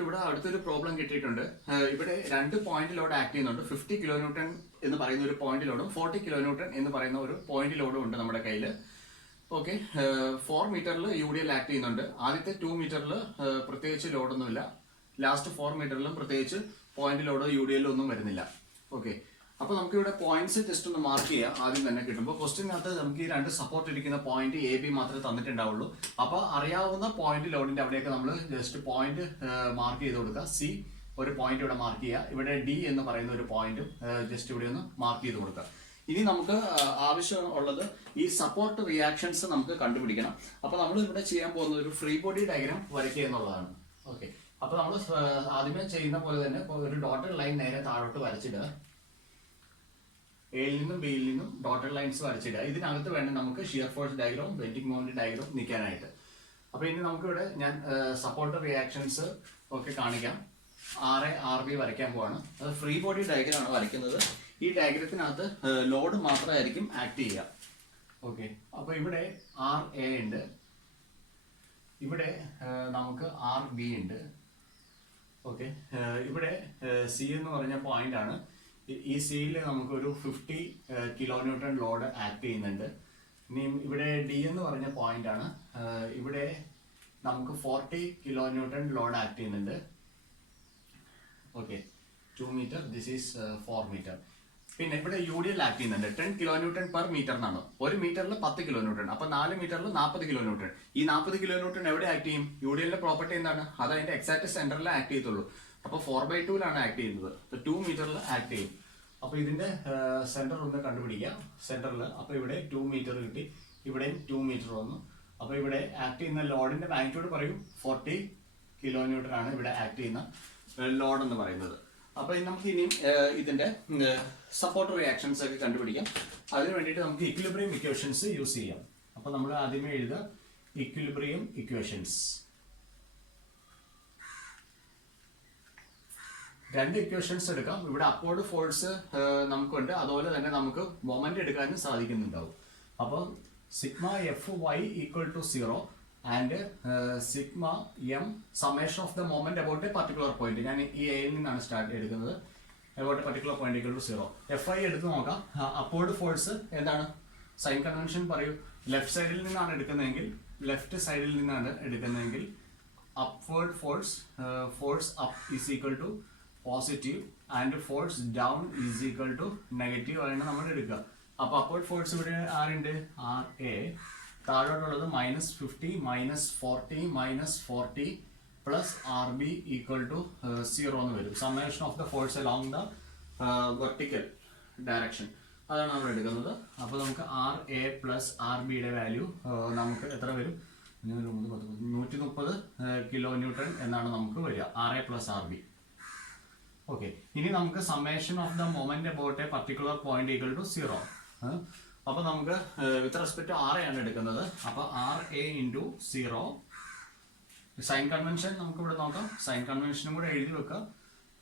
നമുക്ക് ഇവിടെ അടുത്തൊരു പ്രോബ്ലം കിട്ടിയിട്ടുണ്ട്. ഇവിടെ 2 പോയിന്റ് ലോഡ് ആക്ട് ചെയ്യുന്നുണ്ട്. 50 കിലോ ന്യൂട്ടൺ എന്ന് പറയുന്ന ഒരു പോയിന്റ് ലോഡും 40 കിലോ ന്യൂട്ടൺ എന്ന് പറയുന്ന ഒരു പോയിന്റ് ലോഡും ഉണ്ട് നമ്മുടെ കയ്യിൽ. ഓക്കെ, 4 മീറ്ററിൽ UDL ആക്ട് ചെയ്യുന്നുണ്ട്. ആദ്യത്തെ 2 മീറ്ററിൽ പ്രത്യേകിച്ച് ലോഡൊന്നുമില്ല. ലാസ്റ്റ് 4 മീറ്ററിലും പ്രത്യേകിച്ച് പോയിന്റ് ലോഡോ UDL ഒന്നും വരുന്നില്ല. ഓക്കെ, അപ്പൊ നമുക്ക് ഇവിടെ പോയിന്റ്സ് ജസ്റ്റ് ഒന്ന് മാർക്ക് ചെയ്യാം. ആദ്യം തന്നെ കിട്ടുമ്പോൾ ക്വസ്റ്റിനകത്ത് നമുക്ക് ഈ 2 സപ്പോർട്ട് ഇരിക്കുന്ന പോയിന്റ് AB മാത്രമേ തന്നിട്ടുണ്ടാവുള്ളൂ. അപ്പൊ അറിയാവുന്ന പോയിന്റ് ലോഡിന്റെ അവിടെയൊക്കെ നമ്മൾ ജസ്റ്റ് പോയിന്റ് മാർക്ക് ചെയ്ത് കൊടുക്കുക. C ഒരു പോയിന്റ് ഇവിടെ മാർക്ക് ചെയ്യുക. ഇവിടെ D എന്ന് പറയുന്ന ഒരു പോയിന്റും ജസ്റ്റ് ഇവിടെ ഒന്ന് മാർക്ക് ചെയ്ത് കൊടുക്കുക. ഇനി നമുക്ക് ആവശ്യമുള്ളത് ഈ സപ്പോർട്ട് റിയാക്ഷൻസ് നമുക്ക് കണ്ടുപിടിക്കണം. അപ്പൊ നമ്മൾ ഇവിടെ ചെയ്യാൻ പോകുന്നത് ഒരു ഫ്രീ ബോഡി ഡയഗ്രാം വരയ്ക്കുക എന്നുള്ളതാണ്. ഓക്കെ, അപ്പൊ നമ്മൾ ആദ്യമേ ചെയ്യുന്ന പോലെ തന്നെ ഒരു ഡോട്ടഡ് ലൈൻ നേരെ താഴോട്ട് വരച്ചിടുക. എയിൽ നിന്നും ബിയിൽ നിന്നും ഡോട്ടഡ് ലൈൻസ് വരച്ചിടുക. ഇതിനകത്ത് വേണം നമുക്ക് shear force diagram, bending moment diagram നിൽക്കാനായിട്ട്. അപ്പൊ ഇനി നമുക്ക് ഇവിടെ ഞാൻ സപ്പോർട്ട് റിയാക്ഷൻസ് ഒക്കെ കാണിക്കാം. RB വരയ്ക്കാൻ പോവാണ്. അത് ഫ്രീ ബോഡി ഡയഗ്രാം ആണ് വരയ്ക്കുന്നത്. ഈ ഡയഗ്രത്തിനകത്ത് ലോഡ് മാത്രമായിരിക്കും ആക്ട് ചെയ്യുക. ഓക്കെ, അപ്പൊ ഇവിടെ RA ഉണ്ട്, ഇവിടെ നമുക്ക് RB ഉണ്ട്. ഓക്കെ, ഇവിടെ C എന്ന് പറഞ്ഞ പോയിന്റ് ആണ്. ഈ സിയിൽ നമുക്ക് ഒരു 50 കിലോ ന്യൂട്ടൺ ലോഡ് ആക്ട് ചെയ്യുന്നുണ്ട്. ഇനി ഇവിടെ D എന്ന് പറഞ്ഞ പോയിന്റ് ആണ്. ഇവിടെ നമുക്ക് 40 കിലോ ന്യൂട്ടൺ ലോഡ് ആക്ട് ചെയ്യുന്നുണ്ട്. Okay, 2 metre, this is 4 metre. പിന്നെ ഇവിടെ UDL ആക്ട് ചെയ്യുന്നുണ്ട് 10 കിലോ ന്യൂട്ടൺ പെർ മീറ്റർ എന്നാണ്. ഒരു മീറ്ററിൽ 10 കിലോ ന്യൂട്ടൺ, അപ്പൊ 4 മീറ്ററിൽ 40 കിലോ ന്യൂട്ടൺ. ഈ 40 കിലോ ന്യൂട്ടൺ എവിടെ ആക്ട് ചെയ്യും? UDLന്റെ പ്രോപ്പർട്ടി എന്താണ്? അത് അതിന്റെ എക്സാക്ട് സെന്ററിൽ ആക്ട് ചെയ്യത്തുള്ളൂ. അപ്പൊ 4/2 ആക്ട് ചെയ്യുന്നത്. 2 മീറ്ററിൽ ആക്ട് ചെയ്യും. അപ്പൊ ഇതിന്റെ സെന്റർ ഒന്ന് കണ്ടുപിടിക്കാം. സെന്ററിൽ അപ്പൊ ഇവിടെ 2 മീറ്റർ കിട്ടി, ഇവിടെയും 2 മീറ്റർ വന്നു. അപ്പൊ ഇവിടെ ആക്ട് ചെയ്യുന്ന ലോഡിന്റെ മാഗ്നിറ്റ്യൂഡ് പറയും 40 കിലോ ന്യൂട്ടൺ ആണ് ഇവിടെ ആക്ട് ചെയ്യുന്ന ലോഡ് എന്ന് പറയുന്നത്. അപ്പൊ നമുക്ക് ഇനിയും ഇതിന്റെ സപ്പോർട്ട് റിയാക്ഷൻസ് ഒക്കെ കണ്ടുപിടിക്കാം. അതിന് വേണ്ടിയിട്ട് നമുക്ക് ഇക്വിലിബ്രിയം ഇക്വേഷൻസ് യൂസ് ചെയ്യാം. അപ്പൊ നമ്മൾ ആദ്യമേ എഴുതുക ഇക്വിലിബ്രിയം ഇക്വേഷൻസ്. 2 ഇക്വേഷൻസ് എടുക്കാം. ഇവിടെ അപ്വേർഡ് ഫോഴ്സ് നമുക്കുണ്ട്, അതുപോലെ തന്നെ നമുക്ക് മൊമെന്റ് എടുക്കാനും സാധിക്കുന്നുണ്ടാവും. അപ്പോൾ sigma FY equal to 0 and sigma M summation of the moment about a particular point. ഞാൻ ഈ എയിൽ നിന്നാണ് സ്റ്റാർട്ട് എടുക്കുന്നത്. About a particular point equal to 0. FI എടുത്ത് നോക്കാം. അപ്വേർഡ് ഫോഴ്സ് എന്താണ്? സൈൻ കൺവെൻഷൻ പറയൂ. ലെഫ്റ്റ് സൈഡിൽ നിന്നാണ് എടുക്കുന്നതെങ്കിൽ, ലെഫ്റ്റ് സൈഡിൽ നിന്നാണ് എടുക്കുന്നതെങ്കിൽ upward force up is equal to positive and force down is equal to negative ആണ് നമ്മൾ എടുക്കുക. അപ്പൊ അപ്വേർഡ് ഫോഴ്സ് ഇവിടെ ആരുണ്ട്? RA. താഴോട്ടുള്ളത് -50 -40 പ്ലസ് RB ഈക്വൽ ടു 0 എന്ന് വരും. Summation of the force along the vertical direction, അതാണ് നമ്മൾ എടുക്കുന്നത്. അപ്പൊ നമുക്ക് RA പ്ലസ് RBയുടെ വാല്യൂ നമുക്ക് എത്ര വരും? 130 കിലോ ന്യൂട്ടൺ എന്നാണ് നമുക്ക് വരിക. RA plus RB. ഓക്കെ, ഇനി നമുക്ക് summation of the moment about a particular point equal to 0. അപ്പൊ നമുക്ക് വിത്ത് റെസ്പെക്ട് RA ആണ് എടുക്കുന്നത്. അപ്പൊ RA ഇൻറ്റു 0. സൈൻ കൺവെൻഷൻ നമുക്ക് ഇവിടെ നോക്കാം. സൈൻ കൺവെൻഷനും കൂടെ എഴുതി വെക്കുക.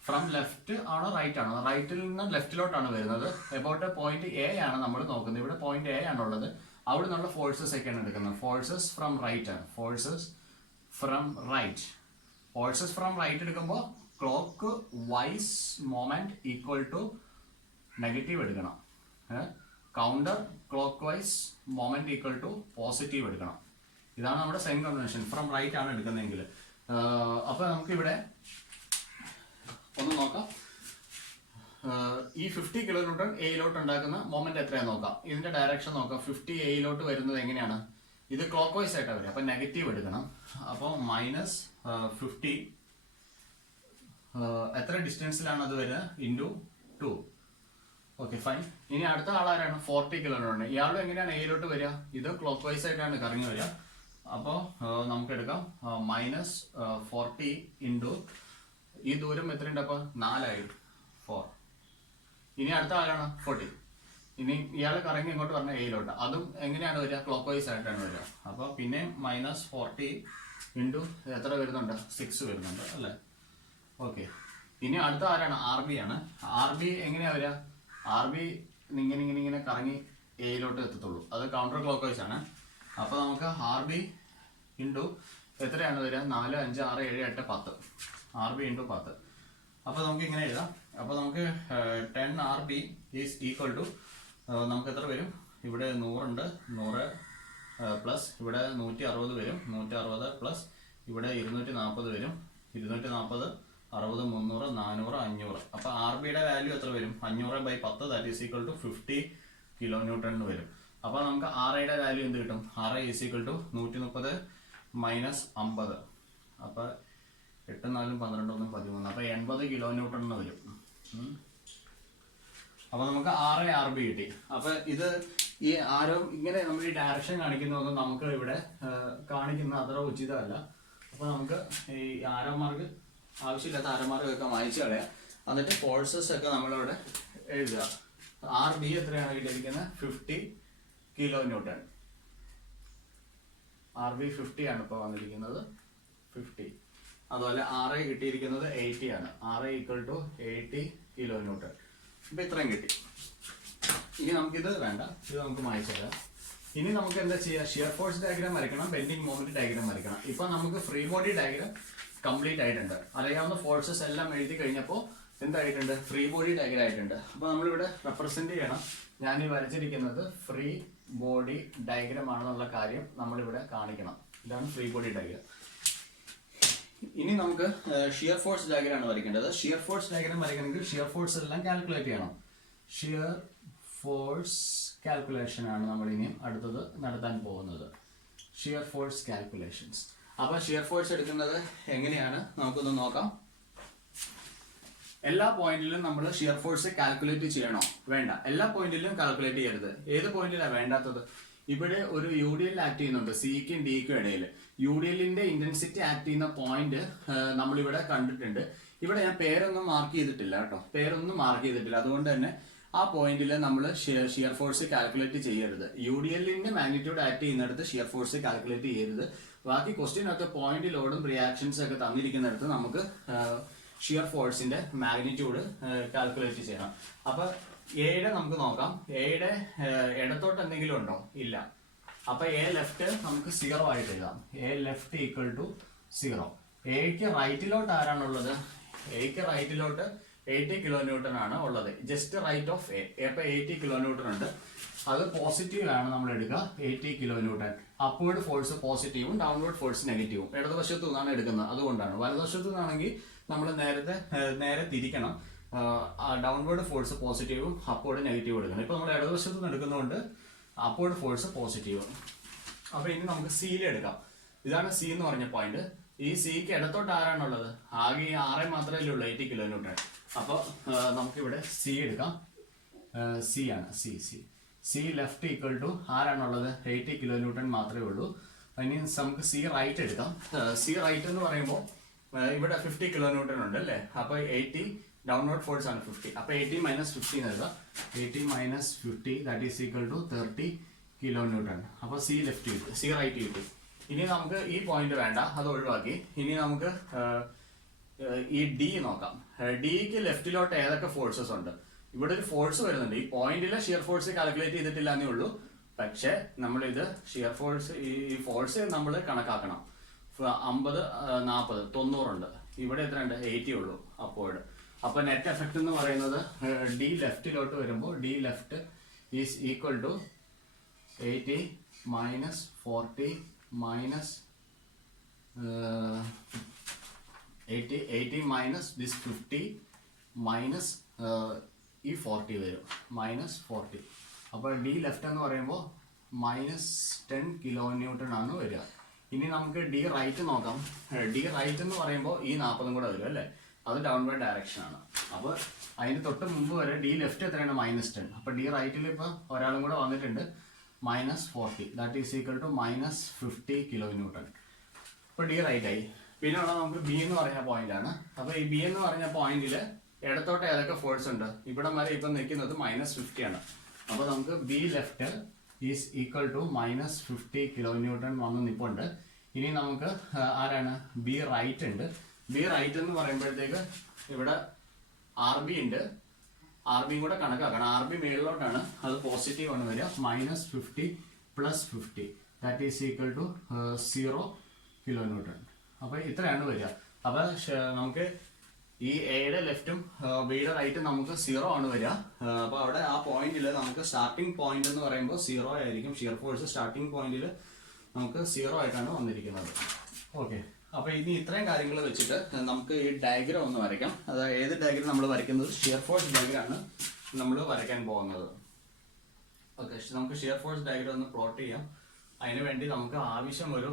ഫ്രം ലെഫ്റ്റ് ആണോ റൈറ്റ് ആണോ? റൈറ്റിൽ നിന്ന് ലെഫ്റ്റിലോട്ടാണ് വരുന്നത്. അബൌട്ട് എ പോയിന്റ് A ആണ് നമ്മൾ നോക്കുന്നത്. ഇവിടെ പോയിന്റ് A ആണുള്ളത്. അവിടെ നിന്നുള്ള ഫോഴ്സസ് ഒക്കെയാണ് എടുക്കുന്നത്. ഫോഴ്സസ് ഫ്രം റൈറ്റ് ആണ്. ഫോഴ്സസ് ഫ്രം റൈറ്റ് എടുക്കുമ്പോൾ clockwise moment equal to negative എടുക്കണം. Counter clockwise moment equal to positive എടുക്കണം. ഇതാണ് നമ്മുടെ സൈൻ കൺവെൻഷൻ. ഫ്രം റൈറ്റ് ആണ് എടുക്കുന്നതെങ്കിൽ. അപ്പൊ നമുക്ക് ഇവിടെ ഒന്ന് നോക്കാം. ഈ 50 കിലോ ന്യൂട്ടൺ എയിലോട്ട് ഉണ്ടാക്കുന്ന മൊമെന്റ് എത്രയാണെന്ന് നോക്കാം. ഇതിന്റെ ഡയറക്ഷൻ നോക്കാം. 50 എയിലോട്ട് വരുന്നത് എങ്ങനെയാണ്? ഇത് ക്ലോക്ക് വൈസ് ആയിട്ടാണ് വരിക. അപ്പൊ നെഗറ്റീവ് എടുക്കണം. അപ്പോൾ -50 എത്ര ഡിസ്റ്റൻസിലാണ് അത് വരിക? ഇൻറ്റു 2. Okay, fine. ഇനി അടുത്ത ആളാരാണ്? 40 കിലോ ന്യൂട്ടൺ. ഇയാളും എങ്ങനെയാണ് എയിലോട്ട് വരിക? ഇത് ക്ലോക്ക് വൈസ് ആയിട്ടാണ് കറങ്ങി വരിക. അപ്പോൾ നമുക്ക് എടുക്കാം -40 ഇൻറ്റു ഈ ദൂരം എത്രയുണ്ട്? അപ്പോൾ 4 4. ഇനി അടുത്ത ആളാണ് 40. ഇനി ഇയാൾ കറങ്ങി ഇങ്ങോട്ട് പറഞ്ഞ എയിലോട്ട്. അതും എങ്ങനെയാണ് വരിക? ക്ലോക്ക് വൈസ് ആയിട്ടാണ് വരിക. അപ്പോൾ പിന്നെ -40 ഇൻറ്റു എത്ര വരുന്നുണ്ട്? 6 വരുന്നുണ്ട് അല്ലേ? ഓക്കെ, ഇനി അടുത്ത ആരാണ്? RB ആണ്. RB എങ്ങനെയാ വരിക? RB ഇങ്ങനെ കറങ്ങി എയിലോട്ട് എത്തത്തുള്ളൂ. അത് കൗണ്ടർ ക്ലോക്ക് വൈസ് ആണ്. അപ്പൊ നമുക്ക് RB ഇൻറ്റു എത്രയാണ് വരിക? 4 5 6 7 8 10. RB into 10. അപ്പോൾ നമുക്ക് ഇങ്ങനെ എഴുതാം. അപ്പോൾ നമുക്ക് 10 RB ഈസ് ഈക്വൽ ടു നമുക്ക് എത്ര വരും? ഇവിടെ 100 ഉണ്ട്, 100 പ്ലസ് ഇവിടെ 160 വരും, 160 പ്ലസ് ഇവിടെ 240 വരും, 240 60 300 400 500. അപ്പോൾ RBയുടെ വാല്യൂ എത്ര വരും? 500/10 that is equal to 50 kilo newton എന്ന് വരും. അപ്പോൾ നമുക്ക് RIയുടെ വാല്യൂ എന്ത് കിട്ടും? RI is equal to 130 minus 50. അപ്പോൾ 8 4 12 1 13. അപ്പോൾ 80 കിലോ ന്യൂട്ടൺ എന്ന് വരും. അപ്പോൾ നമുക്ക് RI RB കിട്ടി. അപ്പോൾ ഇത് ഈ ആരോ ഇങ്ങനെ നമ്മൾ ഈ ഡയറക്ഷൻ കാണിക്കുന്നതൊന്നും നമുക്ക് ഇവിടെ കാണിക്കുന്ന അത്ര ഉചിതമല്ല. അപ്പോൾ നമുക്ക് ഈ ആരോമാർക്ക് ആവശ്യമില്ലാത്ത ആരോമാർക്കൊക്കെ വായിച്ചു കളയാം. എന്നിട്ട് ഫോഴ്സസ് ഒക്കെ നമ്മളിവിടെ എഴുതുക. RB എത്രയാണ് കിട്ടിയിരിക്കുന്നത്? 50 കിലോ ന്യൂട്ടൺ. RB 50 ആണ് ഇപ്പോൾ വന്നിരിക്കുന്നത്, 50. അതുപോലെ RI കിട്ടിയിരിക്കുന്നത് 80 ആണ്. RI equal to 80 kilo newton. ഇപ്പം ഇത്രയും കിട്ടി. ഇനി നമുക്കിത് വേണ്ട, ഇത് നമുക്ക് മായ്ച്ചു തരാം. ഇനി നമുക്ക് എന്താ ചെയ്യുക? ഷിയർ ഫോഴ്സ് ഡയഗ്രാം വരയ്ക്കണം, ബെൻഡിങ് മൊമെന്റ് ഡയഗ്രാം വരയ്ക്കണം. ഇപ്പൊ നമുക്ക് ഫ്രീ ബോഡി ഡയഗ്രാം കംപ്ലീറ്റ് ആയിട്ടുണ്ട്. അറിയാവുന്ന ഫോഴ്സസ് എല്ലാം എഴുതി കഴിഞ്ഞപ്പോൾ എന്തായിട്ടുണ്ട്? ഫ്രീ ബോഡി ഡയഗ്രാം ആയിട്ടുണ്ട്. അപ്പൊ നമ്മളിവിടെ റെപ്രസെന്റ് ചെയ്യണം. ഞാൻ ഈ വരച്ചിരിക്കുന്നത് ഫ്രീ ബോഡി ഡയഗ്രാം ആണെന്നുള്ള കാര്യം നമ്മളിവിടെ കാണിക്കണം. ഇതാണ് ഫ്രീ ബോഡി ഡയഗ്രാം. ഇനി നമുക്ക് ഷിയർ ഫോഴ്സ് ഡയഗ്രാം ആണ് വരയ്ക്കേണ്ടത്. ഷിയർ ഫോഴ്സ് ഡയഗ്രാം വരയ്ക്കണമെങ്കിൽ ഷിയർ ഫോഴ്സ് എല്ലാം കാൽക്കുലേറ്റ് ചെയ്യണം. ഷിയർ ഫോഴ്സ് കാൽക്കുലേഷൻ ആണ് നമ്മൾ ഇനി അടുത്തത് നടത്താൻ പോകുന്നത്. Shear force calculations. അപ്പൊ ഷിയർ ഫോഴ്സ് എടുക്കുന്നത് എങ്ങനെയാണ് നമുക്കൊന്ന് നോക്കാം. എല്ലാ പോയിന്റിലും നമ്മൾ ഷിയർ ഫോഴ്സ് കാൽക്കുലേറ്റ് ചെയ്യണോ? വേണ്ട. എല്ലാ പോയിന്റിലും കാൽക്കുലേറ്റ് ചെയ്യരുത്. ഏത് പോയിന്റിലാണ് വേണ്ടാത്തത്? ഇവിടെ ഒരു UDL ആക്ട് ചെയ്യുന്നുണ്ട് സിക്കും ഡിക്കും ഇടയിൽ. UDLന്റെ ഇന്റൻസിറ്റി ആക്ട് ചെയ്യുന്ന പോയിന്റ് നമ്മളിവിടെ കണ്ടിട്ടുണ്ട്. ഇവിടെ ഞാൻ പേരൊന്നും മാർക്ക് ചെയ്തിട്ടില്ല കേട്ടോ, പേരൊന്നും മാർക്ക് ചെയ്തിട്ടില്ല. അതുകൊണ്ട് തന്നെ ആ പോയിന്റിൽ നമ്മൾ ഷിയർ ഫോഴ്സ് കാൽക്കുലേറ്റ് ചെയ്യരുത്. UDLന്റെ മാഗ്നിറ്റ്യൂഡ് ആക്ട് ചെയ്യുന്നിടത്ത് ഷിയർ ഫോഴ്സ് കാൽക്കുലേറ്റ് ചെയ്യരുത്. ബാക്കി ക്വസ്റ്റ്യൻ ഒക്കെ പോയിന്റ് ലോഡും റിയാക്ഷൻസ് ഒക്കെ തന്നിരിക്കുന്നിടത്ത് നമുക്ക് ഷിയർ ഫോഴ്സിന്റെ മാഗ്നിറ്റ്യൂഡ് കാൽക്കുലേറ്റ് ചെയ്യണം. അപ്പൊ എയുടെ നമുക്ക് നോക്കാം. എയുടെ ഇടത്തോട്ട് എന്തെങ്കിലും ഉണ്ടോ? ഇല്ല. അപ്പൊ എ ലെഫ്റ്റ് നമുക്ക് 0 ആയിട്ട് എഴുതാം. A left equal to 0. എക്ക് റൈറ്റിലോട്ട് ആരാണുള്ളത്? എക്ക് റൈറ്റിലോട്ട് 80 കിലോ ന്യൂട്ടൺ ആണ് ഉള്ളത്. Just right of A. അപ്പൊ 80 കിലോ ന്യൂട്ടൺ ഉണ്ട്. അത് പോസിറ്റീവ് ആണ് നമ്മൾ എടുക്കുക. 80 കിലോ ന്യൂട്ടൺ. അപ്വേർഡ് ഫോഴ്സ് പോസിറ്റീവും ഡൗൺവേർഡ് ഫോഴ്സ് നെഗറ്റീവും. ഇടതുവശത്തു നിന്നാണ് എടുക്കുന്നത്, അതുകൊണ്ടാണ്. വലതുവശത്തു നിന്നാണെങ്കിൽ നമ്മൾ നേരെ തിരിക്കണം. ഡൗൺവേർഡ് ഫോഴ്സ് പോസിറ്റീവും അപ്വേർഡ് നെഗറ്റീവും എടുക്കണം. ഇപ്പൊ നമ്മൾ ഇടതുവശത്തു നിന്ന് എടുക്കുന്നതുകൊണ്ട് അപ്വേർഡ് ഫോഴ്സ് പോസിറ്റീവ്. അപ്പൊ ഇനി നമുക്ക് സിയിൽ എടുക്കാം. ഇതാണ് സി എന്ന് പറഞ്ഞ പോയിന്റ്. ഈ സിക്ക് ഇടത്തോട്ട് ആരാണുള്ളത്? ആകെ ഈ RI മാത്രമേ ഉള്ളൂ 80 കിലോ ന്യൂട്ടൺ. അപ്പൊ നമുക്കിവിടെ സി എടുക്കാം. സി ആണ്. സി ലെഫ്റ്റ് ഈക്വൽ ടു ആരാണുള്ളത്? 80 കിലോ ന്യൂട്ടൺ മാത്രമേ ഉള്ളൂ. ഇനി നമുക്ക് സി റൈറ്റ് എടുക്കാം. സി റൈറ്റ് എന്ന് പറയുമ്പോൾ ഇവിടെ 50 കിലോ ന്യൂട്ടൺ ഉണ്ട് അല്ലേ? അപ്പൊ 80 ഡൗൺവേർഡ് ഫോഴ്സ് ആണ് 50. അപ്പൊ 80 മൈനസ് 50 എഴുതാം. 80 minus 50 that is equal to 30 kilo newton. അപ്പൊ സി ലെഫ്റ്റ് കിട്ടും, സി റൈറ്റ് കിട്ടും. ഇനി നമുക്ക് ഈ പോയിന്റ് വേണ്ട, അത് ഒഴിവാക്കി. ഇനി നമുക്ക് ഈ ഡി നോക്കാം. ഡിക്ക് ലെഫ്റ്റിലോട്ട് ഏതൊക്കെ ഫോഴ്സസ് ഉണ്ട്? ഇവിടെ ഒരു ഫോഴ്സ് വരുന്നുണ്ട്. ഈ പോയിന്റിലെ ഷിയർ ഫോഴ്സ് കാൽക്കുലേറ്റ് ചെയ്തിട്ടില്ല എന്നേ ഉള്ളൂ. പക്ഷെ നമ്മളിത് ഷിയർ ഫോഴ്സ് ഈ ഫോഴ്സ് നമ്മൾ കണക്കാക്കണം. 50 40 90 ഉണ്ട്. ഇവിടെ എത്ര ഉണ്ട്? 80 ഉള്ളൂ അപ്പോഴ്. അപ്പൊ നെറ്റ് എഫക്ട് എന്ന് പറയുന്നത് ഡി ലെഫ്റ്റിലോട്ട് വരുമ്പോൾ D left is equal to 80 minus 40 minus 80 minus this 50 minus ഈ 40 വരും, മൈനസ് 40. അപ്പോൾ ഡി ലെഫ്റ്റ് എന്ന് പറയുമ്പോൾ മൈനസ് 10 കിലോ ന്യൂട്ടൺ ആണ് വരിക. ഇനി നമുക്ക് ഡി റൈറ്റ് നോക്കാം. ഡി റൈറ്റ് എന്ന് പറയുമ്പോൾ ഈ 40 കൂടെ വരും അല്ലേ? അത് ഡൗൺവേർഡ് ഡയറക്ഷൻ ആണ്. അപ്പോൾ അതിന് തൊട്ട് മുമ്പ് വരെ ഡി ലെഫ്റ്റ് എത്രയാണ്? -10. അപ്പോൾ ഡി റൈറ്റിൽ ഇപ്പോൾ ഒരാളും കൂടെ വന്നിട്ടുണ്ട്, -40. That is equal to -50 kilo newton. ഇപ്പോൾ ഡി റൈറ്റ് ആയി. പിന്നെ ഉള്ളത് നമുക്ക് ബി എന്ന് പറഞ്ഞ പോയിന്റ് ആണ്. അപ്പോൾ ഈ ബി എന്ന് പറഞ്ഞ പോയിന്റിൽ ഇടത്തോട്ട് ഏതൊക്കെ ഫോഴ്സ് ഉണ്ട്? ഇവിടം വരെ ഇപ്പം നിൽക്കുന്നത് -50 ആണ്. അപ്പോൾ നമുക്ക് B left is equal to -50 kilo newton വന്ന് നിൽപ്പുണ്ട്. ഇനി നമുക്ക് ആരാണ്? ബി റൈറ്റ് ഉണ്ട്. ബി റൈറ്റ് എന്ന് പറയുമ്പോഴത്തേക്ക് ഇവിടെ RB ഉണ്ട്. RBയും കൂടെ കണക്കാക്കണം. RB മേളിലോട്ടാണ്, അത് പോസിറ്റീവ് ആണ് വരിക. -50 plus 50 that is equal to 0 kilo newton. അപ്പോൾ ഇത്രയാണ് വരിക. അപ്പൊ നമുക്ക് ഈ എയുടെ ലെഫ്റ്റും ബിയുടെ റൈറ്റും നമുക്ക് 0 ആണ് വരിക. അപ്പൊ അവിടെ ആ പോയിന്റിൽ നമുക്ക് സ്റ്റാർട്ടിംഗ് പോയിന്റ് എന്ന് പറയുമ്പോൾ 0 ആയിരിക്കും. ഷിയർ ഫോഴ്സ് സ്റ്റാർട്ടിംഗ് പോയിന്റിൽ നമുക്ക് 0 ആയിട്ടാണ് വന്നിരിക്കുന്നത്. ഓക്കെ, അപ്പൊ ഇനി ഇത്രയും കാര്യങ്ങൾ വെച്ചിട്ട് നമുക്ക് ഈ ഡയഗ്രാം ഒന്ന് വരയ്ക്കാം. അതായത് ഏത് ഡയഗ്രാം നമ്മൾ വരയ്ക്കുന്നത്? ഷിയർ ഫോഴ്സ് ഡയഗ്രാം ആണ് നമ്മൾ വരയ്ക്കാൻ പോകുന്നത്. ഓക്കെ, നമുക്ക് ഷിയർ ഫോഴ്സ് ഡയഗ്രാം ഒന്ന് പ്ലോട്ട് ചെയ്യാം. അതിനു വേണ്ടി നമുക്ക് ആവശ്യം ഒരു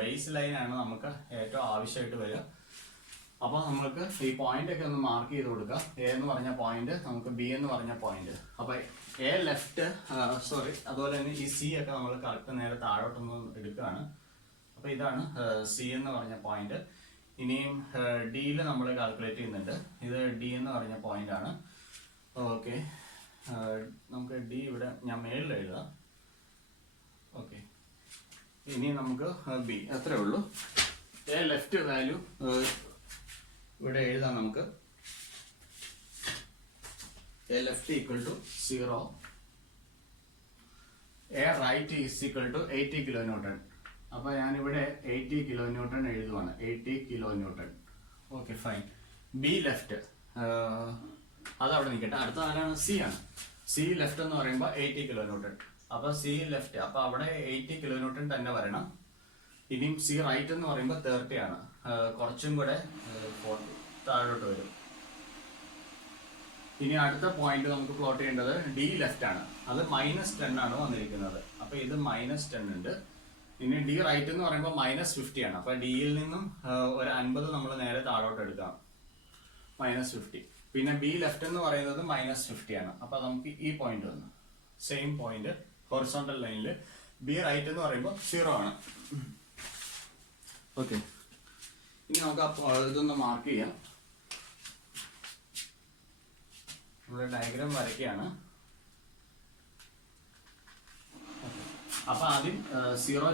ബേസ് ലൈൻ ആണ് നമുക്ക് ഏറ്റവും ആവശ്യമായിട്ട് വരിക. അപ്പൊ നമുക്ക് ഈ പോയിന്റ് ഒക്കെ ഒന്ന് മാർക്ക് ചെയ്ത് കൊടുക്കുക. എ എന്ന് പറഞ്ഞ പോയിന്റ്, നമുക്ക് ബി എന്ന് പറഞ്ഞ പോയിന്റ്. അപ്പൊ എ ലെഫ്റ്റ്, സോറി, അതുപോലെ തന്നെ ഈ സി ഒക്കെ നമ്മൾ കറക്റ്റ് നേരെ താഴോട്ടൊന്ന് എടുക്കുകയാണ്. അപ്പൊ ഇതാണ് സി എന്ന് പറഞ്ഞ പോയിന്റ്. ഇനിയും ഡിയിൽ നമ്മൾ കാൽക്കുലേറ്റ് ചെയ്യുന്നുണ്ട്. ഇത് ഡി എന്ന് പറഞ്ഞ പോയിന്റ് ആണ്. ഓക്കെ, നമുക്ക് ഡി ഇവിടെ ഞാൻ മേളിൽ എഴുതാം. ഓക്കെ, ഇനി നമുക്ക് ബി, അത്രേ ഉള്ളൂ. എ ലെഫ്റ്റ് വാല്യൂ ഇവിടെ എഴുതാം നമുക്ക്. A left equal to 0, A right is equal to 80 kilo newton. അപ്പൊ ഞാനിവിടെ 80 കിലോ ന്യൂട്ടൺ എഴുതുവാണ്. 80 kilo newton. Okay, fine. B left അതവിടെ നിൽക്കട്ടെ. അടുത്ത ആരാണ്? സി ആണ്. സി ലെഫ്റ്റ് എന്ന് പറയുമ്പോൾ 80 കിലോ ന്യൂട്ടൺ. അപ്പൊ സി ലെഫ്റ്റ്, അപ്പൊ അവിടെ 80 കിലോ ന്യൂട്ടൺ തന്നെ വരണം. ഇനിയും സി റൈറ്റ് എന്ന് പറയുമ്പോൾ 30 ആണ്. കുറച്ചും കൂടെ 40 താഴോട്ട് വരും. ഇനി അടുത്ത പോയിന്റ് നമുക്ക് പ്ലോട്ട് ചെയ്യേണ്ടത് ഡി ലെഫ്റ്റ് ആണ്. അത് -10 ആണ് വന്നിരിക്കുന്നത്. അപ്പൊ ഇത് -10 ഉണ്ട്. ഇനി ഡി റൈറ്റ് എന്ന് പറയുമ്പോൾ -50 ആണ്. അപ്പൊ ഡിയിൽ നിന്നും ഒരു 50 നമ്മൾ നേരെ താഴോട്ട് എടുക്കാം. -50. പിന്നെ ബി ലെഫ്റ്റ് എന്ന് പറയുന്നത് -50 ആണ്. അപ്പൊ നമുക്ക് ഈ പോയിന്റ് വന്നു. സെയിം പോയിന്റ് ഹൊറിസോണ്ടൽ ലൈനിൽ. ബി റൈറ്റ് എന്ന് പറയുമ്പോൾ 0 ആണ്. ഓക്കെ, ഇനി നമുക്ക് ഇതൊന്ന് മാർക്ക് ചെയ്യാം. നമ്മുടെ ഡയഗ്രാം വരയ്ക്കുകയാണ്. അപ്പൊ ആദ്യം 0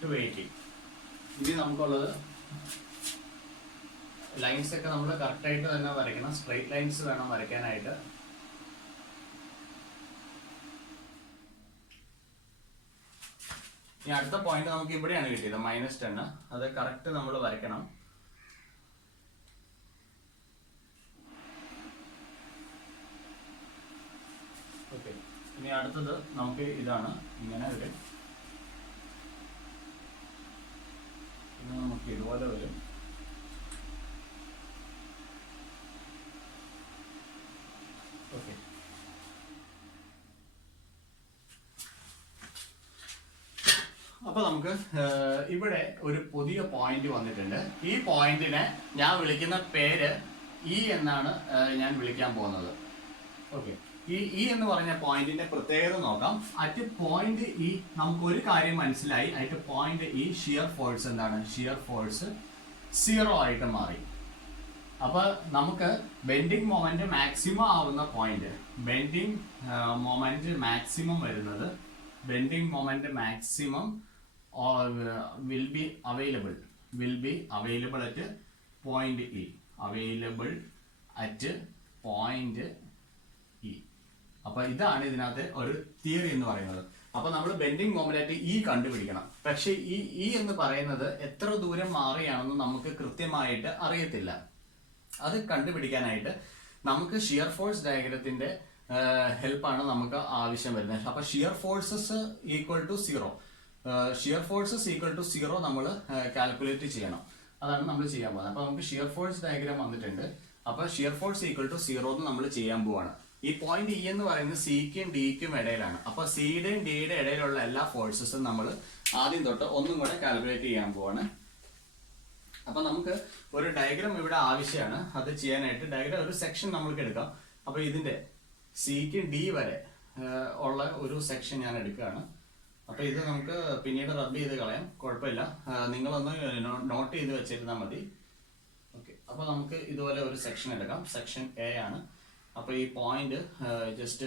to 80. ഇനി നമുക്കുള്ളത് ലൈൻസ് ഒക്കെ നമ്മൾ കറക്റ്റ് ആയിട്ട് തന്നെ വരയ്ക്കണം. സ്ട്രൈറ്റ് ലൈൻസ് വേണം വരയ്ക്കാനായിട്ട്. ഇനി അടുത്ത പോയിന്റ് നമുക്ക് ഇവിടെയാണ് കിട്ടിയത്, -10. അത് കറക്റ്റ് നമ്മൾ വരയ്ക്കണം. ഓക്കെ, ഇനി അടുത്തത് നമുക്ക് ഇതാണ്. ഇങ്ങനെ വരും. പിന്നെ നമുക്ക് ഇതുപോലെ വരും. ഓക്കെ, അപ്പൊ നമുക്ക് ഇവിടെ ഒരു പുതിയ പോയിന്റ് വന്നിട്ടുണ്ട്. ഈ പോയിന്റിനെ ഞാൻ വിളിക്കുന്ന പേര് ഇ എന്നാണ് ഞാൻ വിളിക്കാൻ പോകുന്നത്. ഓക്കെ, ഈ ഇ എന്ന് പറഞ്ഞ പോയിന്റിന്റെ പ്രത്യേകത നോക്കാം. അറ്റ് പോയിന്റ് ഇ നമുക്ക് ഒരു കാര്യം മനസ്സിലായി. At point E shear force എന്താണ്? ഷിയർ ഫോഴ്സ് 0 ആയിട്ട് മാറി. അപ്പൊ നമുക്ക് ബെൻഡിങ് മൊമെന്റ് മാക്സിമം ആവുന്ന പോയിന്റ്, ബെൻഡിങ് മൊമെന്റ് മാക്സിമം വരുന്നത്, bending moment maximum will be available at point E. Available at point E. അപ്പൊ ഇതാണ് ഇതിനകത്ത് ഒരു തിയറി എന്ന് പറയുന്നത്. അപ്പൊ നമ്മൾ ബെൻഡിങ് മൊമെന്റ് ഇ കണ്ടുപിടിക്കണം. പക്ഷെ ഈ ഇ എന്ന് പറയുന്നത് എത്ര ദൂരം മാറിയാണെന്ന് നമുക്ക് കൃത്യമായിട്ട് അറിയത്തില്ല. അത് കണ്ടുപിടിക്കാനായിട്ട് നമുക്ക് ഷിയർ ഫോഴ്സ് ഡയഗ്രത്തിന്റെ ഹെൽപ്പാണ് നമുക്ക് ആവശ്യം വരുന്നത്. അപ്പൊ shear forces equal to 0, shear forces equal to 0 നമ്മൾ കാൽക്കുലേറ്റ് ചെയ്യണം. അതാണ് നമ്മൾ ചെയ്യാൻ പോകുന്നത്. അപ്പൊ നമുക്ക് ഷിയർ ഫോഴ്സ് ഡയഗ്രാം വന്നിട്ടുണ്ട്. അപ്പൊ ഷിയർ ഫോഴ്സ് ഈക്വൽ ടു 0 എന്ന് നമ്മൾ ചെയ്യാൻ പോവാണ്. ഈ പോയിന്റ് ഇ എന്ന് പറയുന്നത് സിക്കും ഡിക്കും ഇടയിലാണ്. അപ്പൊ സിയുടെയും ഡിയുടെ ഇടയിലുള്ള എല്ലാ ഫോഴ്സസും നമ്മൾ ആദ്യം തൊട്ട് ഒന്നും കൂടെ കാൽക്കുലേറ്റ് ചെയ്യാൻ പോവാണ്. അപ്പൊ നമുക്ക് ഒരു ഡയഗ്രാം ഇവിടെ ആവശ്യമാണ്. അത് ചെയ്യാനായിട്ട് ഡയഗ്രാം ഒരു സെക്ഷൻ നമ്മൾക്ക് എടുക്കാം. അപ്പൊ ഇതിന്റെ സിക്ക് ഡി വരെ ഉള്ള ഒരു സെക്ഷൻ ഞാൻ എടുക്കുകയാണ്. അപ്പൊ ഇത് നമുക്ക് പിന്നീട് റബ്ബ് ചെയ്ത് കളയാം, കുഴപ്പമില്ല. നിങ്ങളൊന്ന് നോട്ട് ചെയ്ത് വെച്ചിരുന്നാൽ മതി. ഓക്കെ, അപ്പൊ നമുക്ക് ഇതുപോലെ ഒരു സെക്ഷൻ എടുക്കാം. സെക്ഷൻ എ ആണ്. അപ്പൊ ഈ പോയിന്റ് ജസ്റ്റ്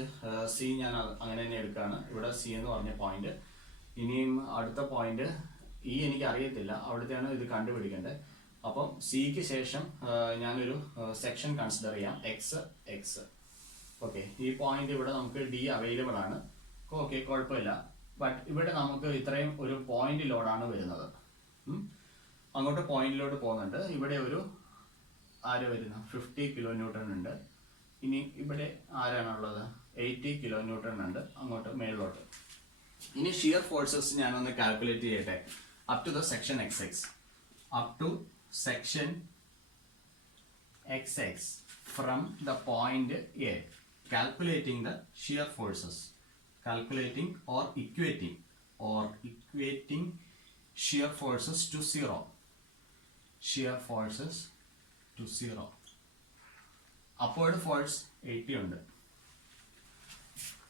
സി ഞാൻ അങ്ങനെ തന്നെ എടുക്കുകയാണ്. ഇവിടെ സി എന്ന് പറഞ്ഞ പോയിന്റ്. ഇനിയും അടുത്ത പോയിന്റ് ഇ എനിക്ക് അറിയത്തില്ല, അവിടുത്തെയാണ് ഇത് കണ്ടുപിടിക്കേണ്ടത്. അപ്പം സിക്ക് ശേഷം ഞാനൊരു സെക്ഷൻ കൺസിഡർ ചെയ്യാം, എക്സ്. ഓക്കെ, ഈ പോയിന്റ് ഇവിടെ നമുക്ക് ഡി അവൈലബിൾ ആണ്. ഓക്കെ, കുഴപ്പമില്ല. ബട്ട് ഇവിടെ നമുക്ക് ഇത്രയും ഒരു പോയിന്റ് ലോഡാണ് വരുന്നത്. അങ്ങോട്ട് പോയിന്റിലോട്ട് പോകുന്നുണ്ട്. ഇവിടെ ഒരു ആര് വരുന്ന 50 കിലോ ന്യൂട്ടൺ ഉണ്ട്. ഇനി ഇവിടെ ആരാണുള്ളത്? 80 കിലോ ന്യൂട്ടൺ ഉണ്ട് അങ്ങോട്ട് മേളിലോട്ട്. ഇനി ഷിയർ ഫോഴ്സസ് ഞാനൊന്ന് കാൽക്കുലേറ്റ് ചെയ്യട്ടെ. Up to the section XX, up to section XX from the point A, calculating the shear forces, calculating or equating shear forces to 0, shear forces to 0. upward force 80 ഉണ്ട്.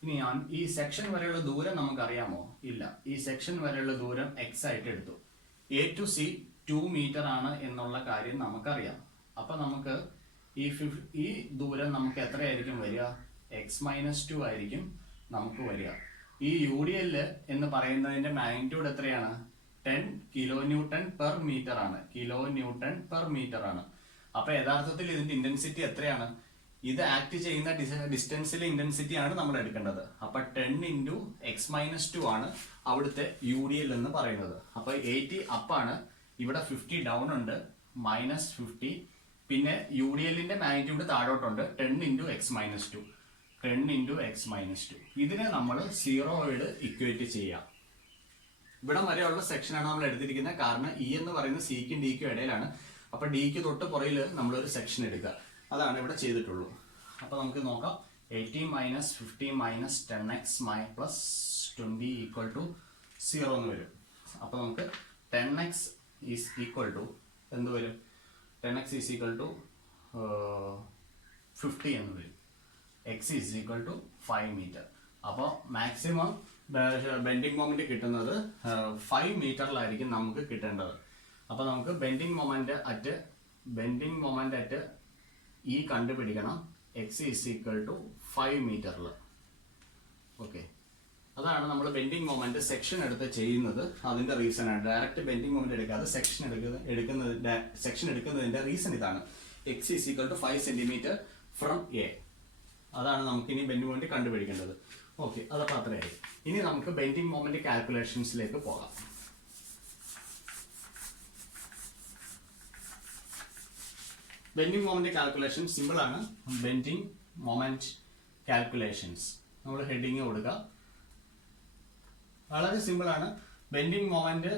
ഇനി ഈ section വരെയുള്ള ദൂരം നമുക്കറിയാമോ? ഇല്ല. ഈ section വരെയുള്ള ദൂരം x ആയിട്ട് എടുത്തു. A to C 2 മീറ്റർ ആണ് എന്നുള്ള കാര്യം നമുക്കറിയാം. അപ്പൊ നമുക്ക് ഈ ദൂരം നമുക്ക് എത്രയായിരിക്കും വരിക? x-2 ആയിരിക്കും നമുക്ക് വരിക. ഈ UDL എന്ന് പറയുന്നതിന്റെ മാഗ്നിറ്റ്യൂഡ് എത്രയാണ്? 10 കിലോ ന്യൂട്ടൺ പെർ മീറ്റർ ആണ്. കിലോ ന്യൂട്ടൺ പെർ മീറ്റർ ആണ്. അപ്പൊ യഥാർത്ഥത്തിൽ ഇതിന്റെ ഇന്റൻസിറ്റി എത്രയാണ്? ഇത് ആക്ട് ചെയ്യുന്ന ഡിസ്റ്റൻസിലെ ഇന്റൻസിറ്റി ആണ് നമ്മൾ എടുക്കേണ്ടത്. അപ്പൊ 10 ഇൻറ്റു x-2 ആണ് അവിടുത്തെ UDL എന്ന് പറയുന്നത്. അപ്പൊ 80 അപ്പ് ആണ്, ഇവിടെ 50 ഡൗൺ ഉണ്ട്, -50. പിന്നെ UDLന്റെ മാഗ്നിറ്റ്യൂഡ് താഴോട്ടുണ്ട്, 10 ഇൻറ്റു x-2, 10 ഇൻറ്റു x-2. ഇതിനെ നമ്മൾ 0 ഇക്വേറ്റ് ചെയ്യാം. ഇവിടെ വരെയുള്ള സെക്ഷനാണ് നമ്മൾ എടുത്തിരിക്കുന്നത്. കാരണം E എന്ന് പറയുന്നത് സിക്കും ഡിക്കും ഇടയിലാണ്. അപ്പൊ ഡിക്ക് തൊട്ട് പുറയിൽ നമ്മളൊരു സെക്ഷൻ എടുക്കുക. അതാണ് ഇവിടെ ചെയ്തിട്ടുള്ളൂ. അപ്പൊ നമുക്ക് നോക്കാം. 80 - 50 - 10x plus 20 equal to 0 എന്ന് വരും. അപ്പൊ നമുക്ക് 10x is equal to എന്ത് വരും? 10x is equal to 50 എന്ന് വരും. x is equal to 5 metre. അപ്പോൾ മാക്സിമം ബെൻഡിങ് മൊമെന്റ് കിട്ടുന്നത് 5 മീറ്ററിലായിരിക്കും നമുക്ക് കിട്ടേണ്ടത്. അപ്പൊ നമുക്ക് ബെൻഡിങ് മൊമെന്റ് അറ്റ് ഈ കണ്ടുപിടിക്കണം. x is equal to 5 മീറ്ററിൽ. ഓക്കെ, അതാണ് നമ്മൾ ബെൻഡിങ് മൊമെന്റ് സെക്ഷൻ എടുത്ത് ചെയ്യുന്നത്. അതിന്റെ റീസൺ ആണ്. ഡയറക്റ്റ് ബെൻഡിങ് മൊമെന്റ് എടുക്കാതെ സെക്ഷൻ എടുക്കുന്നതിന്റെ റീസൺ ഇതാണ്. x is equal to 5 centimetre from A. അതാണ് നമുക്ക് ഇനി ബെൻഡിങ് മൊമെന്റ് കണ്ടുപിടിക്കേണ്ടത്. ഓക്കെ, അതപ്പോൾ അത്രയായി. ഇനി നമുക്ക് ബെൻഡിങ് മൊമെന്റ് കാൽക്കുലേഷൻസിലേക്ക് പോകാം. ബെൻഡിങ് മൊമെന്റ് കാൽക്കുലേഷൻ സിമ്പിൾ ആണ്. ബെൻഡിങ് മൊമെന്റ് കാൽക്കുലേഷൻസ് നമ്മൾ ഹെഡിങ് കൊടുക്കുക. വളരെ സിമ്പിൾ ആണ്. ബെൻഡിങ് മൊമെന്റ്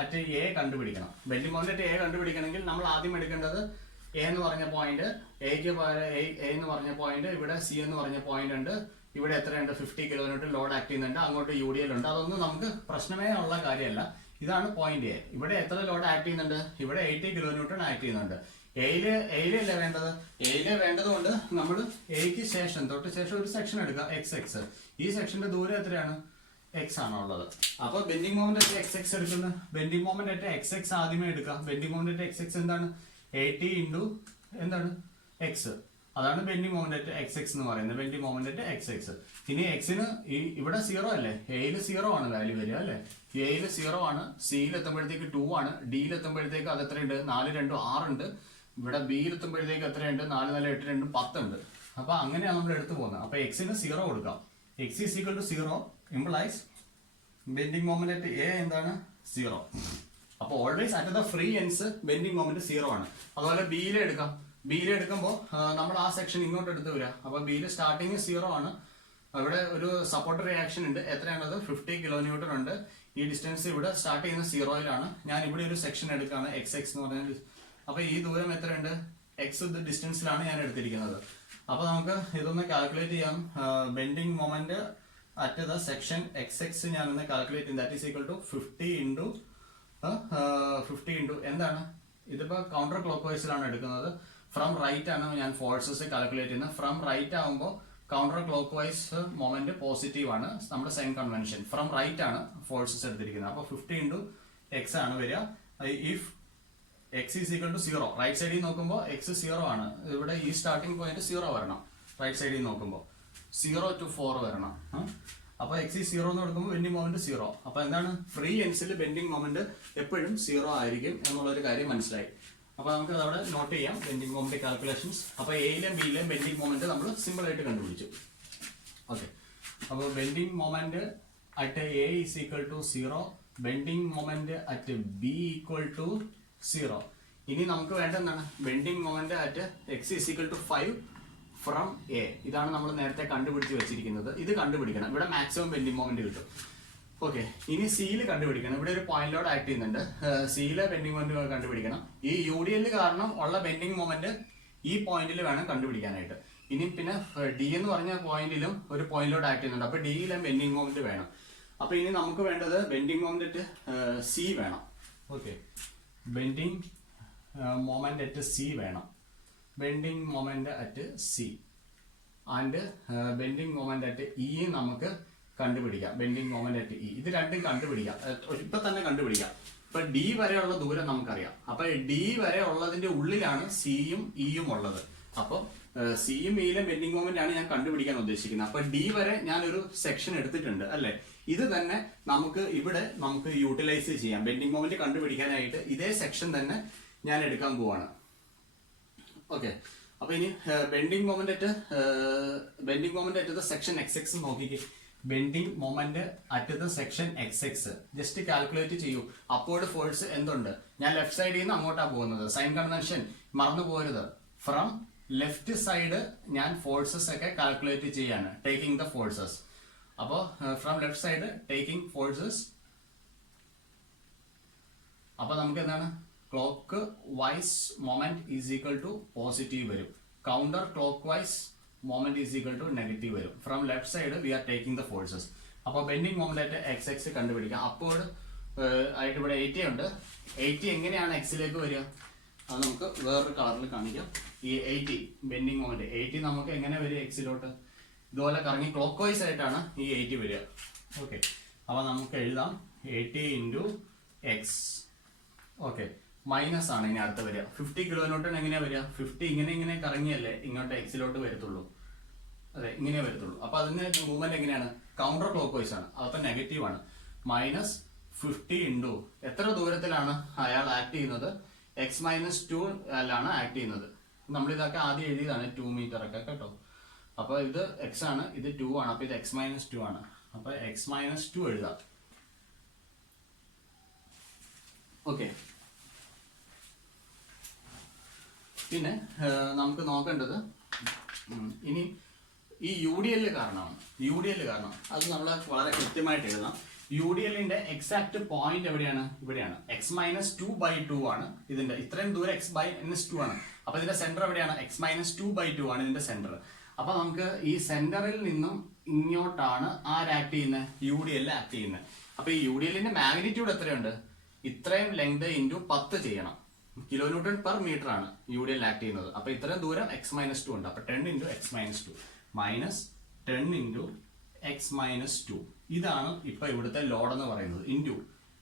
അറ്റ് എ കണ്ടുപിടിക്കണം. ബെൻഡിങ് മൊമെന്റ് അറ്റ് എ കണ്ടുപിടിക്കണമെങ്കിൽ നമ്മൾ ആദ്യം എടുക്കേണ്ടത് എ എന്ന് പറഞ്ഞ പോയിന്റ്, എക്ക് എ എന്ന് പറഞ്ഞ പോയിന്റ്, ഇവിടെ സി എന്ന് പറഞ്ഞ പോയിന്റ് ഉണ്ട്. ഇവിടെ എത്രയുണ്ട്? 50 കിലോ ന്യൂട്ടൺ ലോഡ് ആക്ട് ചെയ്യുന്നുണ്ട്. അങ്ങോട്ട് UDL ഉണ്ട്. അതൊന്നും നമുക്ക് പ്രശ്നമേ ഉള്ള കാര്യമല്ല. ഇതാണ് പോയിന്റ് എ. ഇവിടെ എത്ര ലോഡ് ആക്ട് ചെയ്യുന്നുണ്ട്? ഇവിടെ 80 കിലോ ന്യൂട്ടൺ ആക്ട് ചെയ്യുന്നുണ്ട്. എയിലല്ലേ വേണ്ടത്? എയിലെ വേണ്ടതുകൊണ്ട് നമ്മൾ എക്ക് ശേഷം ഒരു സെക്ഷൻ എടുക്കുക, XX. ഈ സെക്ഷന്റെ ദൂരം എത്രയാണ്? x ആണുള്ളത്. അപ്പൊ ബെൻഡിങ് മൊമെന്റ് അറ്റ് XX എടുക്കുന്നത്. ബെൻഡിങ് മൊമെന്റ് അറ്റ് XX ആദ്യമേ എടുക്കാം. ബെൻഡിങ് മൊമെന്റ് അറ്റ് XX എന്താണ്? 80 ഇൻറ്റു എന്താണ്? x. അതാണ് ബെൻഡിങ് മൊമെന്റ് അറ്റ് XX എന്ന് പറയുന്നത്. Bending moment at XX. ഇനി എക്സിന് ഇവിടെ 0 അല്ലേ? എയിൽ 0 ആണ് വാല്യൂ വരിക അല്ലേ? എയിൽ 0 ആണ്. സിയിൽ എത്തുമ്പോഴത്തേക്ക് 2 ആണ്. ഡിയിൽ എത്തുമ്പോഴത്തേക്ക് അത് എത്രയുണ്ട്? 4 2 6 ഉണ്ട്. ഇവിടെ ബിയിൽ എത്തുമ്പോഴത്തേക്ക് എത്രയുണ്ട്? 4 4 8 2 10 ഉണ്ട്. അപ്പൊ അങ്ങനെയാണ് നമ്മൾ എടുത്തു പോകുന്നത്. അപ്പൊ എക്സിന് 0 കൊടുക്കാം. x is equal to 0 implies bending moment at A എന്താണ്? 0. അപ്പൊ always at the free ends bending moment 0 ആണ്. അതുപോലെ ബിയിലെ എടുക്കാം. ബിയിലെ എടുക്കുമ്പോൾ നമ്മൾ ആ സെക്ഷൻ ഇങ്ങോട്ട് എടുത്ത് വരിക. അപ്പൊ ബിയിൽ സ്റ്റാർട്ടിങ് 0 ആണ്. ഇവിടെ ഒരു സപ്പോർട്ട് റിയാക്ഷൻ ഉണ്ട്. എത്രയാണത്? 50 കിലോ ന്യൂട്ടൺ ഉണ്ട്. ഈ ഡിസ്റ്റൻസ് ഇവിടെ സ്റ്റാർട്ട് ചെയ്യുന്ന 0-യിലാണ്. ഞാൻ ഇവിടെ ഒരു സെക്ഷൻ എടുക്കുകയാണ്, XX എന്ന് പറഞ്ഞ. അപ്പൊ ഈ ദൂരം എത്രയുണ്ട്? x ഡിസ്റ്റൻസിലാണ് ഞാൻ എടുത്തിരിക്കുന്നത്. അപ്പൊ നമുക്ക് ഇതൊന്ന് കാൽക്കുലേറ്റ് ചെയ്യാം. Bending moment at the section XX ഞാനൊന്ന് കാൽക്കുലേറ്റ് ചെയ്യും. That is equal to 50 into എന്താണ്? ഇതിപ്പോ കൗണ്ടർ ക്ലോക്ക് വൈസിലാണ് എടുക്കുന്നത്. ഫ്രം റൈറ്റ് ആണ് ഞാൻ ഫോഴ്സസ് കാൽക്കുലേറ്റ് ചെയ്യുന്നത്. ഫ്രം റൈറ്റ് ആകുമ്പോൾ counter clockwise moment positive ആണ്. നമ്മുടെ സൈൻ കൺവെൻഷൻ. ഫ്രം റൈറ്റ് ആണ് ഫോഴ്സസ് എടുത്തിരിക്കുന്നത്. അപ്പൊ 50 ഇൻറ്റു x ആണ് വരിക. If x is equal to 0, right സൈഡിൽ നോക്കുമ്പോൾ x 0 ആണ്. ഇവിടെ ഈ സ്റ്റാർട്ടിംഗ് പോയിന്റ് 0 വരണം. റൈറ്റ് സൈഡിൽ നോക്കുമ്പോൾ 0 to 4 വരണം. അപ്പൊ x is 0 എന്ന് കൊടുക്കുമ്പോൾ ബെൻഡിങ് മൊമെന്റ് 0. അപ്പൊ എന്താണ്? ഫ്രീ എൻഡ്സിൽ ബെൻഡിങ് മൊമെന്റ് എപ്പോഴും 0 ആയിരിക്കും എന്നുള്ളൊരു കാര്യം മനസ്സിലായി. അപ്പൊ നമുക്ക് അതവിടെ നോട്ട് ചെയ്യാം. Bending moment calculations. അപ്പൊ എയിലെയും ബിയിലെയും ബെൻഡിങ് മൊമെന്റ് നമ്മൾ സിമ്പിൾ ആയിട്ട് കണ്ടുപിടിച്ചു. ഓക്കെ, അപ്പോൾ bending moment at A is equal to 0, bending moment at B equal to 0. ഇനി നമുക്ക് വേണ്ട എന്താണ് bending moment at x is equal to 5 from A. ഇതാണ് നമ്മൾ നേരത്തെ കണ്ടുപിടിച്ച് വെച്ചിരിക്കുന്നത്. ഇത് കണ്ടുപിടിക്കണം. ഇവിടെ മാക്സിമം ബെൻഡിങ് മൊമെന്റ് കിട്ടും. ഓക്കെ, ഇനി സിയിൽ കണ്ടുപിടിക്കണം. ഇവിടെ ഒരു പോയിന്റിലോട് ആക്ട് ചെയ്യുന്നുണ്ട്. സിയിലെ ബെൻഡിങ് മൊമെന്റ് കണ്ടുപിടിക്കണം. ഈ UDL കാരണം ഉള്ള ബെൻഡിങ് മൊമെന്റ് ഈ പോയിന്റിൽ വേണം കണ്ടുപിടിക്കാനായിട്ട്. ഇനി പിന്നെ ഡി എന്ന് പറഞ്ഞ പോയിന്റിലും ഒരു പോയിന്റിലോട്ട് ആക്ട് ചെയ്യുന്നുണ്ട്. അപ്പൊ ഡിയിലും ബെൻഡിങ് മൊമെന്റ് വേണം. അപ്പൊ ഇനി നമുക്ക് വേണ്ടത് ബെൻഡിങ് മൊമെന്റ് സി വേണം. Okay, bending moment at C വേണം. Bending moment at C and bending moment at E നമുക്ക് കണ്ടുപിടിക്കാം. ബെൻഡിങ് മൊമെന്റ് അറ്റ് ഇ, ഇത് രണ്ടും കണ്ടുപിടിക്കാം. ഇപ്പൊ തന്നെ കണ്ടുപിടിക്കാം. ഇപ്പൊ ഡി വരെയുള്ള ദൂരം നമുക്കറിയാം. അപ്പൊ ഡി വരെ ഉള്ളതിന്റെ ഉള്ളിലാണ് സിയും ഇയും ഉള്ളത്. അപ്പൊ സിയും ഇയിലെ ബെൻഡിങ് മൊമെന്റ് ആണ് ഞാൻ കണ്ടുപിടിക്കാൻ ഉദ്ദേശിക്കുന്നത്. അപ്പൊ ഡി വരെ ഞാൻ ഒരു സെക്ഷൻ എടുത്തിട്ടുണ്ട് അല്ലെ. ഇത് തന്നെ നമുക്ക് ഇവിടെ നമുക്ക് യൂട്ടിലൈസ് ചെയ്യാം. ബെൻഡിങ് മൊമെന്റ് കണ്ടുപിടിക്കാനായിട്ട് ഇതേ സെക്ഷൻ തന്നെ ഞാൻ എടുക്കാൻ പോവാണ്. ഓക്കെ, അപ്പൊ ഇനി bending moment at section X X നോക്കിക്കേ. Bending moment at the section X X just calculate ചെയ്യൂ. അപ്പോർഡ് ഫോഴ്സ് എന്തുണ്ട്? ഞാൻ ലെഫ്റ്റ് സൈഡിൽ നിന്ന് അങ്ങോട്ടാ പോകുന്നത്. സൈൻ കൺവെൻഷൻ മറന്നു പോരുത്. ഫ്രം ലെഫ്റ്റ് സൈഡ് ഞാൻ ഫോഴ്സസ് ഒക്കെ കാൽക്കുലേറ്റ് ചെയ്യാണ്. Taking the forces. അപ്പോ from left side taking forces. അപ്പൊ നമുക്ക് എന്താണ്? Clockwise moment is equal to positive വരും. Counter clockwise moment is equal to negative വരും. From left side we are taking the forces. അപ്പൊ bending moment ആയിട്ട് X X കണ്ടുപിടിക്കാം. അപ്പോൾ ആയിട്ട് ഇവിടെ 80 ഉണ്ട്. 80 എങ്ങനെയാണ് എക്സിലേക്ക് വരിക? അത് നമുക്ക് വേറൊരു കളറിൽ കാണിക്കാം. ഈ 80 ബെൻഡിങ് മൊമെന്റ് 80 നമുക്ക് എങ്ങനെ വരിക? എക്സിലോട്ട് ഇതുപോലെ കറങ്ങി ക്ലോക്ക് വൈസ് ആയിട്ടാണ് ഈ 80 വരിക. ഓക്കെ, അപ്പൊ നമുക്ക് എഴുതാം 80 ഇൻറ്റു എക്സ്. ഓക്കെ, മൈനസ് ആണ് ഇനി അടുത്ത് വരിക. 50 കിലോന്യൂട്ടൺ എങ്ങനെയാ വരിക? 50 ഇങ്ങനെ കറങ്ങിയല്ലേ ഇങ്ങോട്ട് എക്സിലോട്ട് വരത്തുള്ളൂ. അതെ, ഇങ്ങനെ വരത്തുള്ളൂ. അപ്പൊ അതിന്റെ മൂവ്മെന്റ് എങ്ങനെയാണ്? കൗണ്ടർ ക്ലോക്ക് വൈസ് ആണ്. അപ്പൊ നെഗറ്റീവ് ആണ്. മൈനസ് 50 ഇൻറ്റു എത്ര ദൂരത്തിലാണ് അയാൾ ആക്ട് ചെയ്യുന്നത്? എക്സ് മൈനസ് 2 ലാണ് ആക്ട് ചെയ്യുന്നത്. നമ്മൾ ഇതൊക്കെ ആദ്യം എഴുതിയതാണ് 2 മീറ്റർ ഒക്കെ കേട്ടോ. അപ്പൊ ഇത് എക്സ് ആണ്, ഇത് 2 ആണ്. അപ്പൊ ഇത് എക്സ് മൈനസ് 2 ആണ്. അപ്പൊ എക്സ് മൈനസ് 2 എഴുതാം. ഓക്കെ, പിന്നെ നമുക്ക് നോക്കേണ്ടത് ഇനി ഈ UDL കാരണം അത് നമ്മൾ വളരെ കൃത്യമായിട്ട് എഴുതാം. UDLന്റെ എക്സാക്ട് പോയിന്റ് എവിടെയാണ്? ഇവിടെയാണ്. എക്സ് മൈനസ് 2/2 ആണ് ഇതിന്റെ. ഇത്രയും ദൂരം എക്സ് മൈനസ് 2 ആണ്. അപ്പൊ ഇതിന്റെ സെന്റർ എവിടെയാണ്? എക്സ് മൈനസ് 2/2 ആണ് ഇതിന്റെ സെന്റർ. അപ്പൊ നമുക്ക് ഈ സെന്ററിൽ നിന്നും ഇങ്ങോട്ടാണ് ആര് ആക്ട് ചെയ്യുന്നത്? UDL ആക്ട് ചെയ്യുന്നത്. അപ്പൊ ഈ UDLന്റെ മാഗ്നിറ്റ്യൂഡ് എത്രയുണ്ട്? ഇത്രയും ലെങ്ത് ഇൻറ്റു 10 ചെയ്യണം. കിലോന്യൂട്ടൺ പെർ മീറ്റർ ആണ് UDL ആക്ട് ചെയ്യുന്നത്. അപ്പൊ ഇത്രയും ദൂരം എക്സ് മൈനസ് 2 ഉണ്ട്. അപ്പൊ 10 into X minus 2 minus 10 into X minus 2. ഇതാണ് ഇപ്പൊ ഇവിടുത്തെ ലോഡ് എന്ന് പറയുന്നത്. ഇൻറ്റു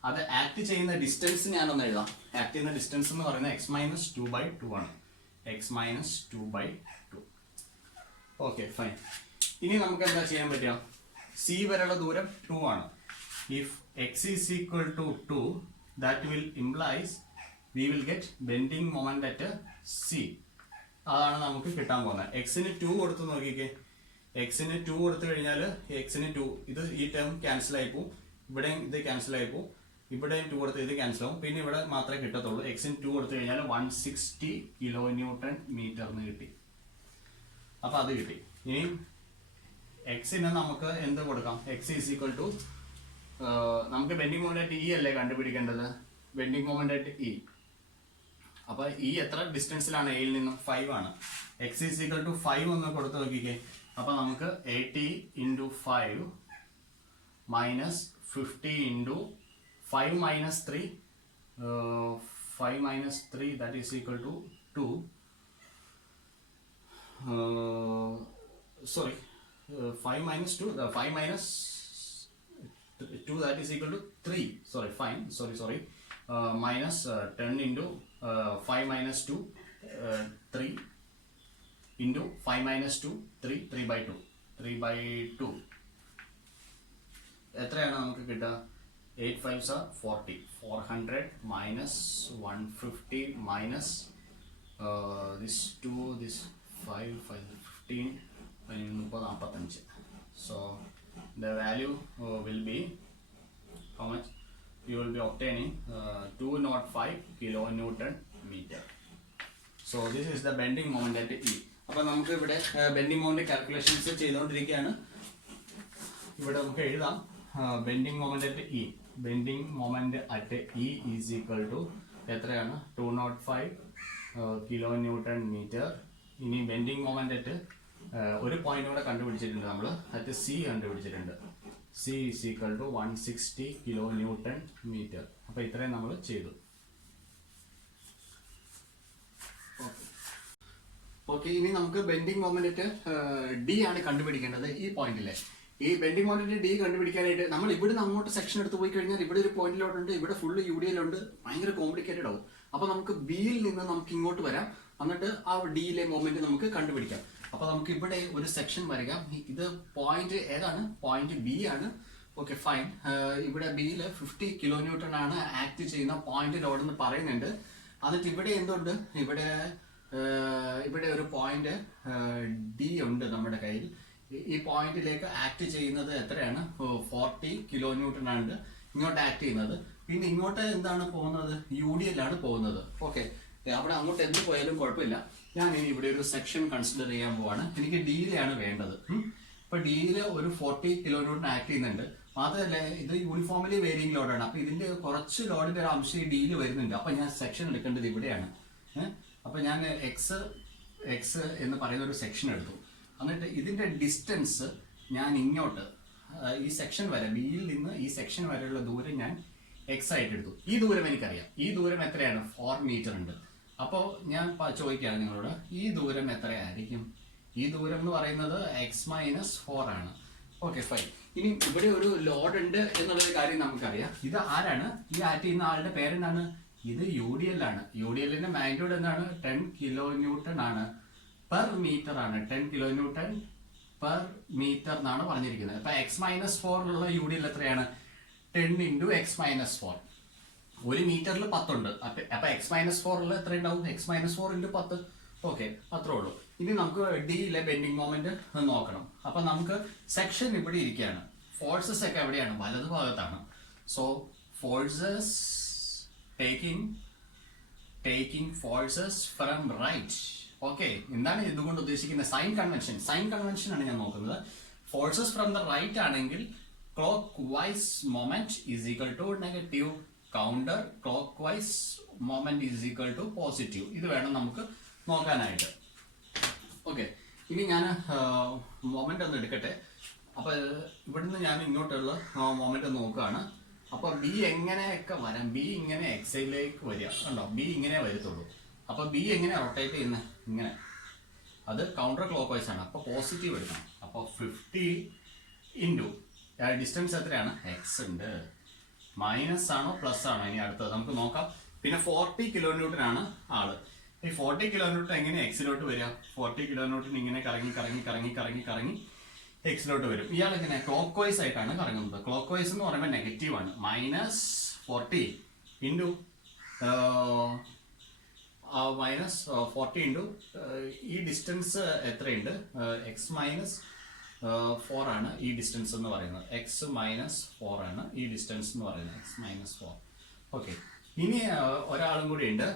അത് ആക്ട് ചെയ്യുന്ന ഡിസ്റ്റൻസ് ഞാനൊന്ന് എഴുതാം. ആക്ട് ചെയ്യുന്ന ഡിസ്റ്റൻസ് എന്ന് പറയുന്നത് എക്സ് മൈനസ് 2/2 ആണ്. X minus 2/2. Okay, fine. ഇനി നമുക്ക് എന്താ ചെയ്യാൻ പറ്റുക? സി വരെയുള്ള ദൂരം 2 ആണ്. If X is equal to 2 that will implies we will get bending moment at C. അതാണ് നമുക്ക് കിട്ടാൻ പോകുന്നത്. എക്സിന് 2 കൊടുത്ത് നോക്കിക്കേ. എക്സിന് 2 കൊടുത്തു കഴിഞ്ഞാൽ എക്സിന് 2 ഇത് ഈ ടേം ക്യാൻസൽ ആയി പോകും. ഇവിടെ ഇത് ക്യാൻസൽ ആയി പോകും. ഇവിടെ 2 കൊടുത്ത് ഇത് ക്യാൻസൽ ആവും. പിന്നെ ഇവിടെ മാത്രമേ കിട്ടത്തുള്ളൂ. എക്സിന് 2 കൊടുത്തു കഴിഞ്ഞാൽ 160 കിലോന്യൂട്ടൺ മീറ്റർ എന്ന് കിട്ടി. അപ്പൊ അത് കിട്ടി. ഇനി എക്സിന് നമുക്ക് എന്ത് കൊടുക്കാം? എക്സ് ഈസ് ഈക്വൽ ടു നമുക്ക് ബെൻഡിങ് മൊമെന്റ് അറ്റ് ഇ അല്ലേ കണ്ടുപിടിക്കേണ്ടത്? Bending moment at E. അപ്പൊ ഈ എത്ര ഡിസ്റ്റൻസിലാണ് എയിൽ നിന്നും? 5 ആണ്. എക്സ് ഈസ് ഈക്വൽ ടു 5 ഒന്ന് കൊടുത്തു നോക്കിക്കേ. അപ്പൊ നമുക്ക് 80 into 5 minus 50 into 5 minus 3 5 minus 3 that is equal to 2 sorry 5 minus 2 the 5 minus 2 that is equal to 3 sorry fine sorry minus 10 into 5 minus 2 3 into 5 minus 2 3 by 2 3 by 2 എത്രയാണ് നമുക്ക് കിട്ടുക 8 5s are 40 400 minus 150 minus this 2 this 5 5 15 45 so the value will be how much? You will be obtaining 205 kilonewton meter. So this is the bending moment at E. അപ്പോൾ നമുക്ക് ഇവിടെ bending moment calculations ചെയ്തുകൊണ്ടിരിക്കുകയാണ്. ഇവിടെ നമുക്ക് എഴുതാം bending moment at E. Bending moment at E is equal to എത്രയാണ്? 205 kilonewton metre. ഇനി bending moment at ഒരു പോയിന്റ് കൂടെ കണ്ടുപിടിച്ചിട്ടുണ്ട് നമ്മൾ, അറ്റ് സി കണ്ടുപിടിച്ചിട്ടുണ്ട്. C is equal to 160 kilonewton metre. അപ്പോൾ ഇത്രയും നമ്മൾ ചെയ്തു. ഓക്കെ, ഇനി നമുക്ക് ബെൻഡിങ് മൊമെന്റ് ഡി ആണ് കണ്ടുപിടിക്കേണ്ടത്. ഈ പോയിന്റിലെ ഈ ബെൻഡിങ് മൊമെന്റ് ഡി കണ്ടുപിടിക്കാനായിട്ട് നമ്മൾ ഇവിടുന്ന് അങ്ങോട്ട് സെക്ഷൻ എടുത്ത് പോയി കഴിഞ്ഞാൽ ഇവിടെ ഒരു പോയിന്റിലോട്ടുണ്ട്, ഇവിടെ ഫുള്ള് യു ഡി എല്ലുണ്ട്, ഭയങ്കര കോംപ്ലിക്കേറ്റഡ് ആവും. അപ്പൊ നമുക്ക് ബിയിൽ നിന്ന് നമുക്ക് ഇങ്ങോട്ട് വരാം, എന്നിട്ട് ആ ഡിയിലെ മൊമെന്റ് നമുക്ക് കണ്ടുപിടിക്കാം. അപ്പൊ നമുക്ക് ഇവിടെ ഒരു സെക്ഷൻ വരയ്ക്കാം. ഇത് പോയിന്റ് ഏതാണ്? പോയിന്റ് ബി ആണ്. Okay fine. ഇവിടെ ബിയിൽ 50 കിലോന്യൂട്ടൺ ആണ് ആക്ട് ചെയ്യുന്ന പോയിന്റ് ലോഡ് എന്ന് പറയുന്നുണ്ട്. എന്നിട്ട് ഇവിടെ എന്തുണ്ട്? ഇവിടെ ഒരു പോയിന്റ് ഡി ഉണ്ട് നമ്മുടെ കയ്യിൽ. ഈ പോയിന്റിലേക്ക് ആക്ട് ചെയ്യുന്നത് എത്രയാണ്? 40 കിലോന്യൂട്ടൺ ആണ് ഇങ്ങോട്ട് ആക്ട് ചെയ്യുന്നത്. പിന്നെ ഇങ്ങോട്ട് എന്താണ് പോകുന്നത്? യു ഡി എൽ ആണ് പോകുന്നത്. ഓക്കെ, അവിടെ അങ്ങോട്ട് എന്ത് പോയാലും കുഴപ്പമില്ല. ഞാൻ ഇനി ഇവിടെ ഒരു സെക്ഷൻ കൺസിഡർ ചെയ്യാൻ പോവാണ്. എനിക്ക് ഡിയിലാണ് വേണ്ടത്. ഇപ്പൊ ഡിയിൽ ഒരു 40 കിലോന്യൂട്ടൺ ആക്ട് ചെയ്യുന്നുണ്ട്. മാത്രമല്ല ഇത് യൂണിഫോമിലി വേരിയിങ് ലോഡാണ്. അപ്പൊ ഇതിന്റെ കുറച്ച് ലോഡിന്റെ ഒരു അംശം ഈ ഡിയിൽ വരുന്നുണ്ട്. അപ്പൊ ഞാൻ സെക്ഷൻ എടുക്കേണ്ടത് ഇവിടെയാണ്. അപ്പൊ ഞാൻ എക്സ് എന്ന് പറയുന്ന ഒരു സെക്ഷൻ എടുത്തു. എന്നിട്ട് ഇതിന്റെ ഡിസ്റ്റൻസ് ഞാൻ ഇങ്ങോട്ട് ഈ സെക്ഷൻ വരെ, ബിയിൽ നിന്ന് ഈ സെക്ഷൻ വരെയുള്ള ദൂരം ഞാൻ എക്സ് ആയിട്ട് എടുത്തു. ഈ ദൂരം എനിക്കറിയാം. ഈ ദൂരം എത്രയാണ്? 4 മീറ്റർ ഉണ്ട്. അപ്പോൾ ഞാൻ ചോദിക്കുകയാണ് നിങ്ങളോട്, ഈ ദൂരം എത്രയായിരിക്കും? ഈ ദൂരം എന്ന് പറയുന്നത് x-4 ആണ്. Okay fine. ഇനി ഇവിടെ ഒരു ലോഡ് ഉണ്ട് എന്നുള്ളൊരു കാര്യം നമുക്കറിയാം. ഇത് ആരാണ്? ഈ ആക്ട് ചെയ്യുന്ന ആളുടെ പേരെന്താണ്? ഇത് യു ഡി എൽ ആണ്. യു ഡി എല്ലിന്റെ മാഗ്നിറ്റ്യൂഡ് എന്താണ്? 10 കിലോന്യൂട്ടൺ ആണ്, പെർ മീറ്റർ ആണ്. 10 കിലോന്യൂട്ടൺ പെർ മീറ്റർ എന്നാണ് പറഞ്ഞിരിക്കുന്നത്. അപ്പൊ x-4 യു ഡി എൽ എത്രയാണ്? 10 ഇൻറ്റു x-4. ഒരു മീറ്ററിൽ 10 ഉണ്ട്. അപ്പൊ x-4 എത്ര ഉണ്ടാവും? x-4 into 10. ഓക്കെ, അത്രേ ഉള്ളൂ. ഇനി നമുക്ക് ഡിയിലെ ബെൻഡിങ് മൊമെന്റ് നോക്കണം. അപ്പൊ നമുക്ക് സെക്ഷൻ ഇവിടെ ഇരിക്കുകയാണ്. ഫോഴ്സസ് ഒക്കെ എവിടെയാണ്? വലതു ഭാഗത്താണ്. So forces taking forces from right. Okay, എന്താണ് ഇതുകൊണ്ട് ഉദ്ദേശിക്കുന്നത്? സൈൻ കൺവെൻഷൻ ആണ് ഞാൻ നോക്കുന്നത്. ഫോഴ്സസ് ഫ്രം ദ റൈറ്റ് ആണെങ്കിൽ clockwise moment is equal to negative, counter clockwise moment is equal to positive. ഇത് വേണം നമുക്ക് നോക്കാനായിട്ട്. ഓക്കെ, ഇനി ഞാൻ മൊമെന്റ് ഒന്ന് എടുക്കട്ടെ. അപ്പൊ ഇവിടുന്ന് ഞാൻ ഇങ്ങോട്ടുള്ള മൊമെന്റ് നോക്കുകയാണ്. അപ്പൊ ബി എങ്ങനെയൊക്കെ വരാം? ബി ഇങ്ങനെ എക്സൈലേക്ക് വരിക ഉണ്ടോ? ബി ഇങ്ങനെ വരത്തുള്ളൂ. അപ്പൊ ബി എങ്ങനെ റൊട്ടേറ്റ് ചെയ്യുന്നത്? ഇങ്ങനെ. അത് കൗണ്ടർ ക്ലോക്ക് വൈസ് ആണ്. അപ്പൊ പോസിറ്റീവ് എടുക്കണം. അപ്പൊ 50 ഇൻറ്റു ഡിസ്റ്റൻസ് എത്രയാണ്? എക്സ് ഉണ്ട്. മൈനസ് ആണോ പ്ലസ് ആണോ? ഇനി അടുത്തത് നമുക്ക് നോക്കാം. പിന്നെ 40 കിലോന്യൂട്ടൺ ആണ് ആള്. ഈ 40 കിലോന്യൂട്ടൺ എങ്ങനെ എക്സിലോട്ട് വരിക? 40 കിലോന്യൂട്ടൺ ഇങ്ങനെ കറങ്ങി എക്സിലോട്ട് വരും. ഇയാൾ ഇങ്ങനെ ക്ലോക്ക് വൈസ് ആയിട്ടാണ് കറങ്ങുന്നത്. ക്ലോക്ക് വൈസ് എന്ന് പറയുമ്പോൾ നെഗറ്റീവ് ആണ്. -40 ഇൻറ്റു -40 ഇൻറ്റു ഈ ഡിസ്റ്റൻസ് എത്രയുണ്ട്? x-4 ആണ് ഈ ഡിസ്റ്റൻസ് എന്ന് പറയുന്നത്. x-4 ആണ് ഈ ഡിസ്റ്റൻസ് എന്ന് പറയുന്നത്. x-4. ഓക്കെ, ഇനി ഒരാളും കൂടി ഉണ്ട്,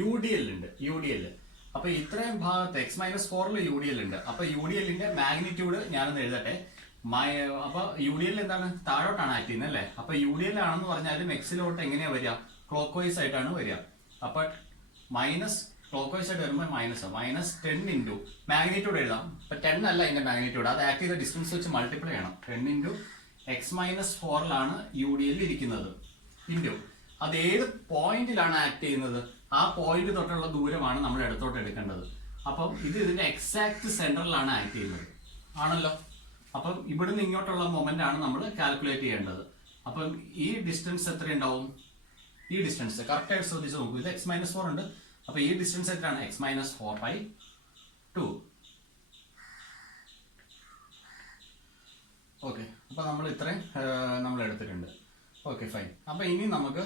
യു ഡി എൽ ഉണ്ട്. U D L. അപ്പൊ ഇത്രയും ഭാഗത്ത് x-4 യു ഡി എൽ ഉണ്ട്. അപ്പൊ യു ഡി എല്ലിന്റെ മാഗ്നിറ്റ്യൂഡ് ഞാനൊന്ന് എഴുതട്ടെ. അപ്പൊ യു ഡി എൽ എന്താണ്? താഴോട്ടാണ് ആക്ട് ചെയ്യുന്നത് അല്ലേ? അപ്പൊ യു ഡി എൽ ആണെന്ന് പറഞ്ഞാലും എക്സിലോട്ട് എങ്ങനെയാ വരിക? ക്ലോക്ക് വൈസ് ആയിട്ടാണ് വരിക. അപ്പൊ മൈനസ് ക്ലോക്ക് വൈസ് ആയിട്ട് വരുമ്പോൾ -10 ഇൻറ്റു മാഗ്നിറ്റ്യൂഡ് എഴുതാം. ഇപ്പൊ 10 അല്ല ഇതിന്റെ മാഗ്നിറ്റ്യൂഡ്, അത് ആക്ട് ചെയ്ത ഡിസ്റ്റൻസ് വെച്ച് മൾട്ടിപ്ലൈ ചെയ്യണം. 10 into x-4 U D L ഇരിക്കുന്നത്. ഇൻറ്റു അത് ഏത് പോയിന്റിലാണ് ആക്ട് ചെയ്യുന്നത്? ആ പോയിന്റ് തൊട്ടുള്ള ദൂരമാണ് നമ്മൾ ഇടത്തോട്ട് എടുക്കേണ്ടത്. അപ്പം ഇത് ഇതിന്റെ എക്സാക്ട് സെന്ററിലാണ് ആക്ട് ചെയ്യുന്നത് ആണല്ലോ. അപ്പം ഇവിടുന്ന് ഇങ്ങോട്ടുള്ള മൊമെന്റ് ആണ് നമ്മൾ കാൽക്കുലേറ്റ് ചെയ്യേണ്ടത്. അപ്പം ഈ ഡിസ്റ്റൻസ് എത്ര ഉണ്ടാവും? ഈ ഡിസ്റ്റൻസ് കറക്റ്റ് ആയിട്ട് ശ്രദ്ധിച്ച് നോക്കൂ. ഇത് x-4 ഉണ്ട്. അപ്പൊ ഈ ഡിസ്റ്റൻസ് എത്രയാണ്? x-4/2. ഓക്കെ, അപ്പൊ നമ്മൾ ഇത്രയും നമ്മൾ എടുത്തിട്ടുണ്ട്. Okay fine. അപ്പൊ ഇനി നമുക്ക്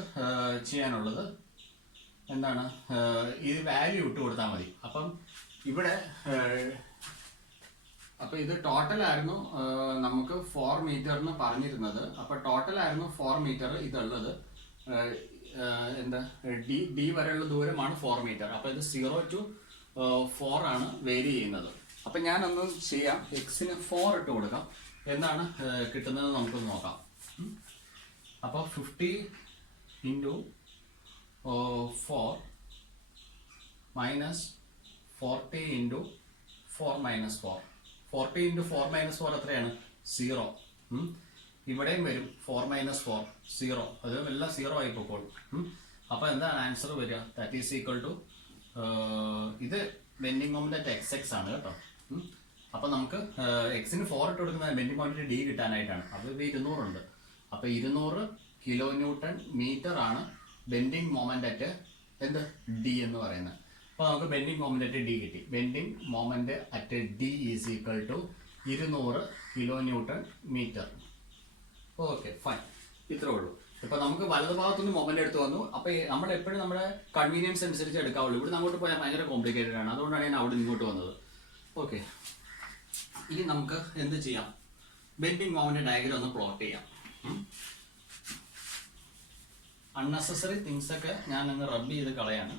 ചെയ്യാനുള്ളത് എന്താണ്? ഈ വാല്യൂ ഇട്ട് കൊടുത്താൽ മതി. അപ്പം ഇവിടെ അപ്പൊ ഇത് ടോട്ടൽ ആയിരുന്നു നമുക്ക് 4 മീറ്ററിന് പറഞ്ഞിരുന്നത്. അപ്പൊ ടോട്ടൽ ആയിരുന്നു 4 മീറ്റർ ഇതുള്ളത്. എന്താ ഡി വരെയുള്ള ദൂരമാണ് 4 മീറ്റർ. അപ്പൊ ഇത് 0 to 4 ആണ് വേരി ചെയ്യുന്നത്. അപ്പൊ ഞാനൊന്ന് ചെയ്യാം, എക്സിന് 4 ഇട്ട് കൊടുക്കാം, എന്താണ് കിട്ടുന്നത് നമുക്കൊന്ന് നോക്കാം. അപ്പൊ 50 into 4 minus 40 into 4 minus 4. 40 into 4 minus 4 എത്രയാണ്? 0. ഇവിടെയും വരും 4 minus 4 0. അത് എല്ലാം 0 ആയി പോയിക്കോളും. അപ്പൊ എന്താണ് ആൻസർ വരിക? ദാറ്റ് ഈസ് ഈക്വൽ ടു ഇത് ബെൻഡിങ് മൊമെന്റ് എക്സ് എക്സ് ആണ് കേട്ടോ. അപ്പൊ നമുക്ക് എക്സിന് 4 ഇട്ട് കൊടുക്കുന്ന ബെൻഡിങ് മൊമെന്റ് ഡി കിട്ടാനായിട്ടാണ്. അപ്പൊ ഇത് 200 ഉണ്ട്. അപ്പൊ 200 കിലോ ന്യൂട്ടൺ മീറ്റർ ആണ് ബെൻഡിങ് മൊമെന്റ് അറ്റ് എന്ത് ഡി എന്ന് പറയുന്നത്. അപ്പൊ നമുക്ക് ബെൻഡിങ് മൊമെന്റ് അറ്റ് ഡി കിട്ടി. Bending moment at D is equal to 200 kilo newton metre. Okay fine, ഇത്രേ ഉള്ളൂ. ഇപ്പൊ നമുക്ക് വലതുഭാഗത്തുനിന്ന് മൊമെന്റ് എടുത്ത് വന്നു. അപ്പൊ നമ്മൾ എപ്പോഴും നമ്മുടെ കൺവീനിയൻസ് അനുസരിച്ച് എടുക്കാവുള്ളൂ. ഇവിടെ അങ്ങോട്ട് പോയാൽ ഭയങ്കര കോംപ്ലിക്കേറ്റഡ് ആണ്, അതുകൊണ്ടാണ് ഞാൻ അവിടെ ഇങ്ങോട്ട് വന്നത്. ഓക്കെ, ഇനി നമുക്ക് എന്ത് ചെയ്യാം? ബെൻഡിങ് മൊമെന്റ് ഡയഗ്രം ഒന്ന് പ്ലോട്ട് ചെയ്യാം. അൺനെസസറി തിങ്സ് ഒക്കെ ഞാൻ അങ്ങ് റബ്ബ് ചെയ്ത് കളയാണ്.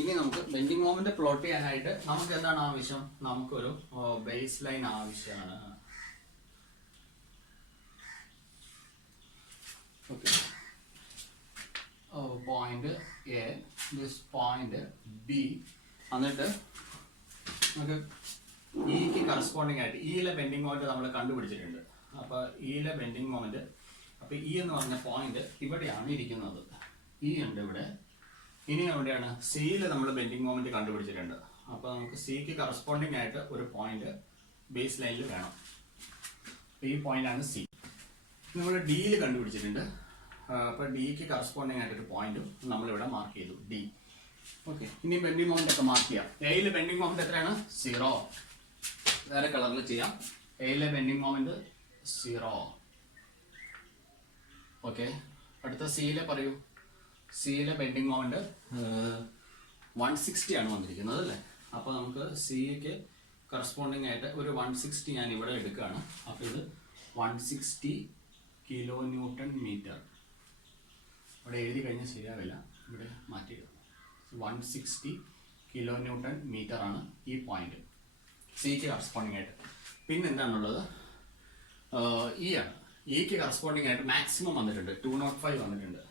ഇനി നമുക്ക് ബെൻഡിങ് മൊമെന്റ് പ്ലോട്ട് ചെയ്യാനായിട്ട് നമുക്ക് എന്താണ് ആവശ്യം? നമുക്കൊരു ബേസ് ലൈൻ ആവശ്യമാണ്. Okay, point A, this point B, എന്നിട്ട് നമുക്ക് ഇക്ക് കറസ്പോണ്ടിങ് ആയിട്ട് ഇയിലെ ബെൻഡിങ് മൊമെന്റ് നമ്മൾ കണ്ടുപിടിച്ചിട്ടുണ്ട്. അപ്പൊ ഇയിലെ ബെൻഡിങ് മൊമെന്റ്, അപ്പൊ ഇ എന്ന് പറഞ്ഞ പോയിന്റ് ഇവിടെയാണ് ഇരിക്കുന്നത്. ഇ ഉണ്ട് ഇവിടെ. ഇനി എവിടെയാണ്? സിയില് നമ്മൾ ബെൻഡിങ് മൊമെന്റ് കണ്ടുപിടിച്ചിട്ടുണ്ട്. അപ്പൊ നമുക്ക് സിക്ക് കറസ്പോണ്ടിങ് ആയിട്ട് ഒരു പോയിന്റ് ബേസ് ലൈനിൽ വേണം. ഈ പോയിന്റ് ആണ് സി. നമ്മൾ ഡിയിൽ കണ്ടുപിടിച്ചിട്ടുണ്ട്. അപ്പൊ ഡിക്ക് കറസ്പോണ്ടിങ് ആയിട്ട് ഒരു പോയിന്റും നമ്മളിവിടെ മാർക്ക് ചെയ്തു, ഡി. ഓക്കെ, ഇനി ബെൻഡിങ് മൊമെന്റ് ഒക്കെ മാർക്ക് ചെയ്യാം. എയിലെ ബെൻഡിങ് മൊമെന്റ് എത്രയാണ്? 0. വേറെ കളറിൽ ചെയ്യാം. എയിലെ ബെൻഡിങ് മൊമെന്റ് 0. ഓക്കെ, അടുത്ത സിയിലെ പറയൂ. സിയിലെ ബെൻഡിങ് മൊമെന്റ് 160 ആണ് വന്നിരിക്കുന്നത് അല്ലേ? അപ്പൊ നമുക്ക് സിക്ക് കറസ്പോണ്ടിങ് ആയിട്ട് ഒരു 160 ഞാൻ ഇവിടെ എടുക്കുകയാണ്. അപ്പൊ ഇത് 160 കിലോ ന്യൂട്ടൺ മീറ്റർ. ഇവിടെ എഴുതി കഴിഞ്ഞാൽ ശരിയാവില്ല, ഇവിടെ മാറ്റി. 160 കിലോ ന്യൂട്ടൺ മീറ്റർ ആണ് ഈ പോയിന്റ് സിക്ക് കറസ്പോണ്ടിങ് ആയിട്ട്. പിന്നെ എന്താണുള്ളത്? ഇ ആണ്. ഇക്ക് കറസ്പോണ്ടിങ് ആയിട്ട് മാക്സിമം വന്നിട്ടുണ്ട്, 205 വന്നിട്ടുണ്ട്.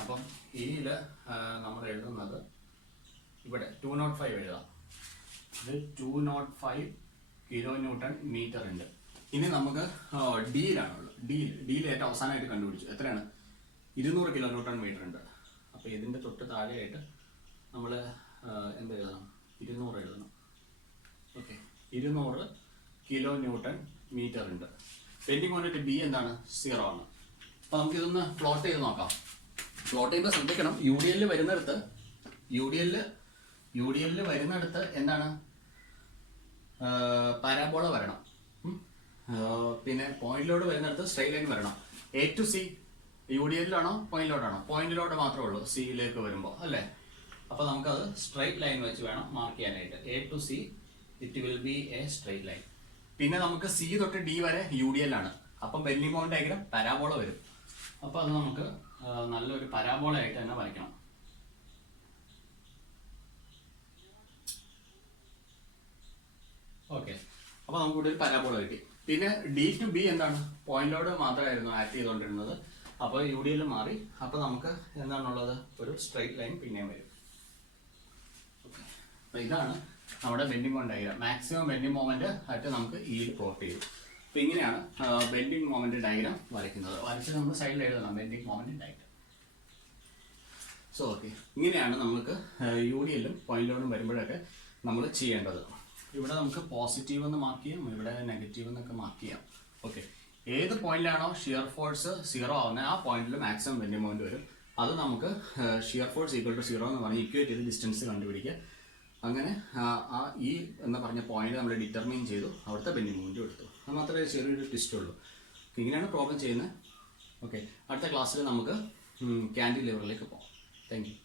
അപ്പം ഇയില് നമ്മൾ എഴുതുന്നത് ഇവിടെ 205 എഴുതാം. ഇത് 205 കിലോ ന്യൂട്ടൺ മീറ്റർ ഉണ്ട്. ഇനി നമുക്ക് ഡിയിലാണുള്ളത്. ഡിയിൽ ഏറ്റവും അവസാനമായിട്ട് കണ്ടുപിടിച്ചു എത്രയാണ്? 200 കിലോ ന്യൂട്ടൺ മീറ്റർ ഉണ്ട്. അപ്പൊ ഇതിന്റെ തൊട്ട് താഴെയായിട്ട് നമ്മൾ എന്ത് എഴുതണം? 200 എഴുതണം. ഓക്കെ, 200 കിലോ ന്യൂട്ടൺ മീറ്റർ ഉണ്ട്. ബെൻഡിങ് മൊമെന്റ് ബി എന്താണ്? 0 ആണ്. അപ്പൊ നമുക്ക് ഇതൊന്ന് പ്ലോട്ട് ചെയ്ത് നോക്കാം. പ്ലോട്ട് ചെയ്യുമ്പോൾ ശ്രദ്ധിക്കണം, യു ഡി എല്ലിൽ വരുന്നിടത്ത് എന്താണ്? പാരാബോള വരണം. പിന്നെ പോയിന്റിലോട് വരുന്നിടത്ത് സ്ട്രെയിറ്റ് ലൈൻ വരണം. A to C U D എല്ലിലാണോ പോയിന്റിലോട്ടാണോ? പോയിന്റിലോട്ട് മാത്രമേ ഉള്ളൂ സിയിലേക്ക് വരുമ്പോൾ അല്ലേ? അപ്പൊ നമുക്കത് സ്ട്രെയിറ്റ് ലൈൻ വെച്ച് വേണം മാർക്ക് ചെയ്യാനായിട്ട്. A to C it will be a straight line. പിന്നെ നമുക്ക് സി തൊട്ട് ഡി വരെ യു ഡി എൽ ആണ്. അപ്പം ബെൻഡിങ് മൊമെന്റ് ഡയഗ്രം പരാബോള വരും. അപ്പൊ അത് നമുക്ക് നല്ലൊരു പരാബോള ആയിട്ട് തന്നെ വരയ്ക്കണം. ഓക്കെ, അപ്പൊ നമുക്ക് ഇവിടെ ഒരു പരാബോള കിട്ടി. പിന്നെ ഡി ടു ബി എന്താണ്? പോയിന്റിലോട് മാത്രമായിരുന്നു ആക്ട് ചെയ്തുകൊണ്ടിരുന്നത്. അപ്പൊ യു ഡി എൽ മാറി. അപ്പൊ നമുക്ക് എന്താണുള്ളത്? ഒരു സ്ട്രെയിറ്റ് ലൈൻ പിന്നെയും വരും. അപ്പൊ ഇതാണ് നമ്മുടെ bending moment diagram. Maximum bending moment ആയിട്ട് നമുക്ക് ഇയിൽ പ്ലോട്ട് ചെയ്യും. അപ്പൊ ഇങ്ങനെയാണ് ബെൻഡിങ് മൊമെന്റ് ഡയഗ്രം വരയ്ക്കുന്നത്. വരച്ച് നമ്മൾ സൈഡിൽ എഴുതണം bending moment diagram. So okay, ഇങ്ങനെയാണ് നമുക്ക് യു ഡി എല്ലും പോയിന്റിലോടും വരുമ്പോഴൊക്കെ നമ്മൾ ചെയ്യേണ്ടത്. ഇവിടെ നമുക്ക് പോസിറ്റീവ് എന്ന് മാർക്ക് ചെയ്യാം, ഇവിടെ നെഗറ്റീവ് എന്നൊക്കെ മാർക്ക് ചെയ്യാം. ഓക്കെ, ഏത് പോയിന്റിലാണോ ഷിയർ ഫോഴ്സ് 0 ആവുന്നത് ആ പോയിന്റിൽ മാക്സിമം ബെൻഡിങ് മൊമെന്റ് വരും. അത് നമുക്ക് ഷിയർ ഫോഴ്സ് ഈക്വൽ ടു 0 എന്ന് പറഞ്ഞ് ഇക്വേറ്റ് ചെയ്ത് ഡിസ്റ്റൻസ് കണ്ടുപിടിക്കുക. അങ്ങനെ ആ ഇ എന്ന് പറഞ്ഞ പോയിന്റ് നമ്മൾ ഡിറ്റർമിൻ ചെയ്തു, അവിടുത്തെ ബെൻഡിങ് മൊമെന്റ് എടുത്തു. അത് മാത്രമേ ചെറിയൊരു ട്വിസ്റ്റ് ഉള്ളൂ. ഇങ്ങനെയാണ് പ്രോബ്ലം ചെയ്യുന്നത്. ഓക്കെ, അടുത്ത ക്ലാസ്സിൽ നമുക്ക് ക്യാൻഡിലിവറിലേക്ക് പോകാം. Thank you.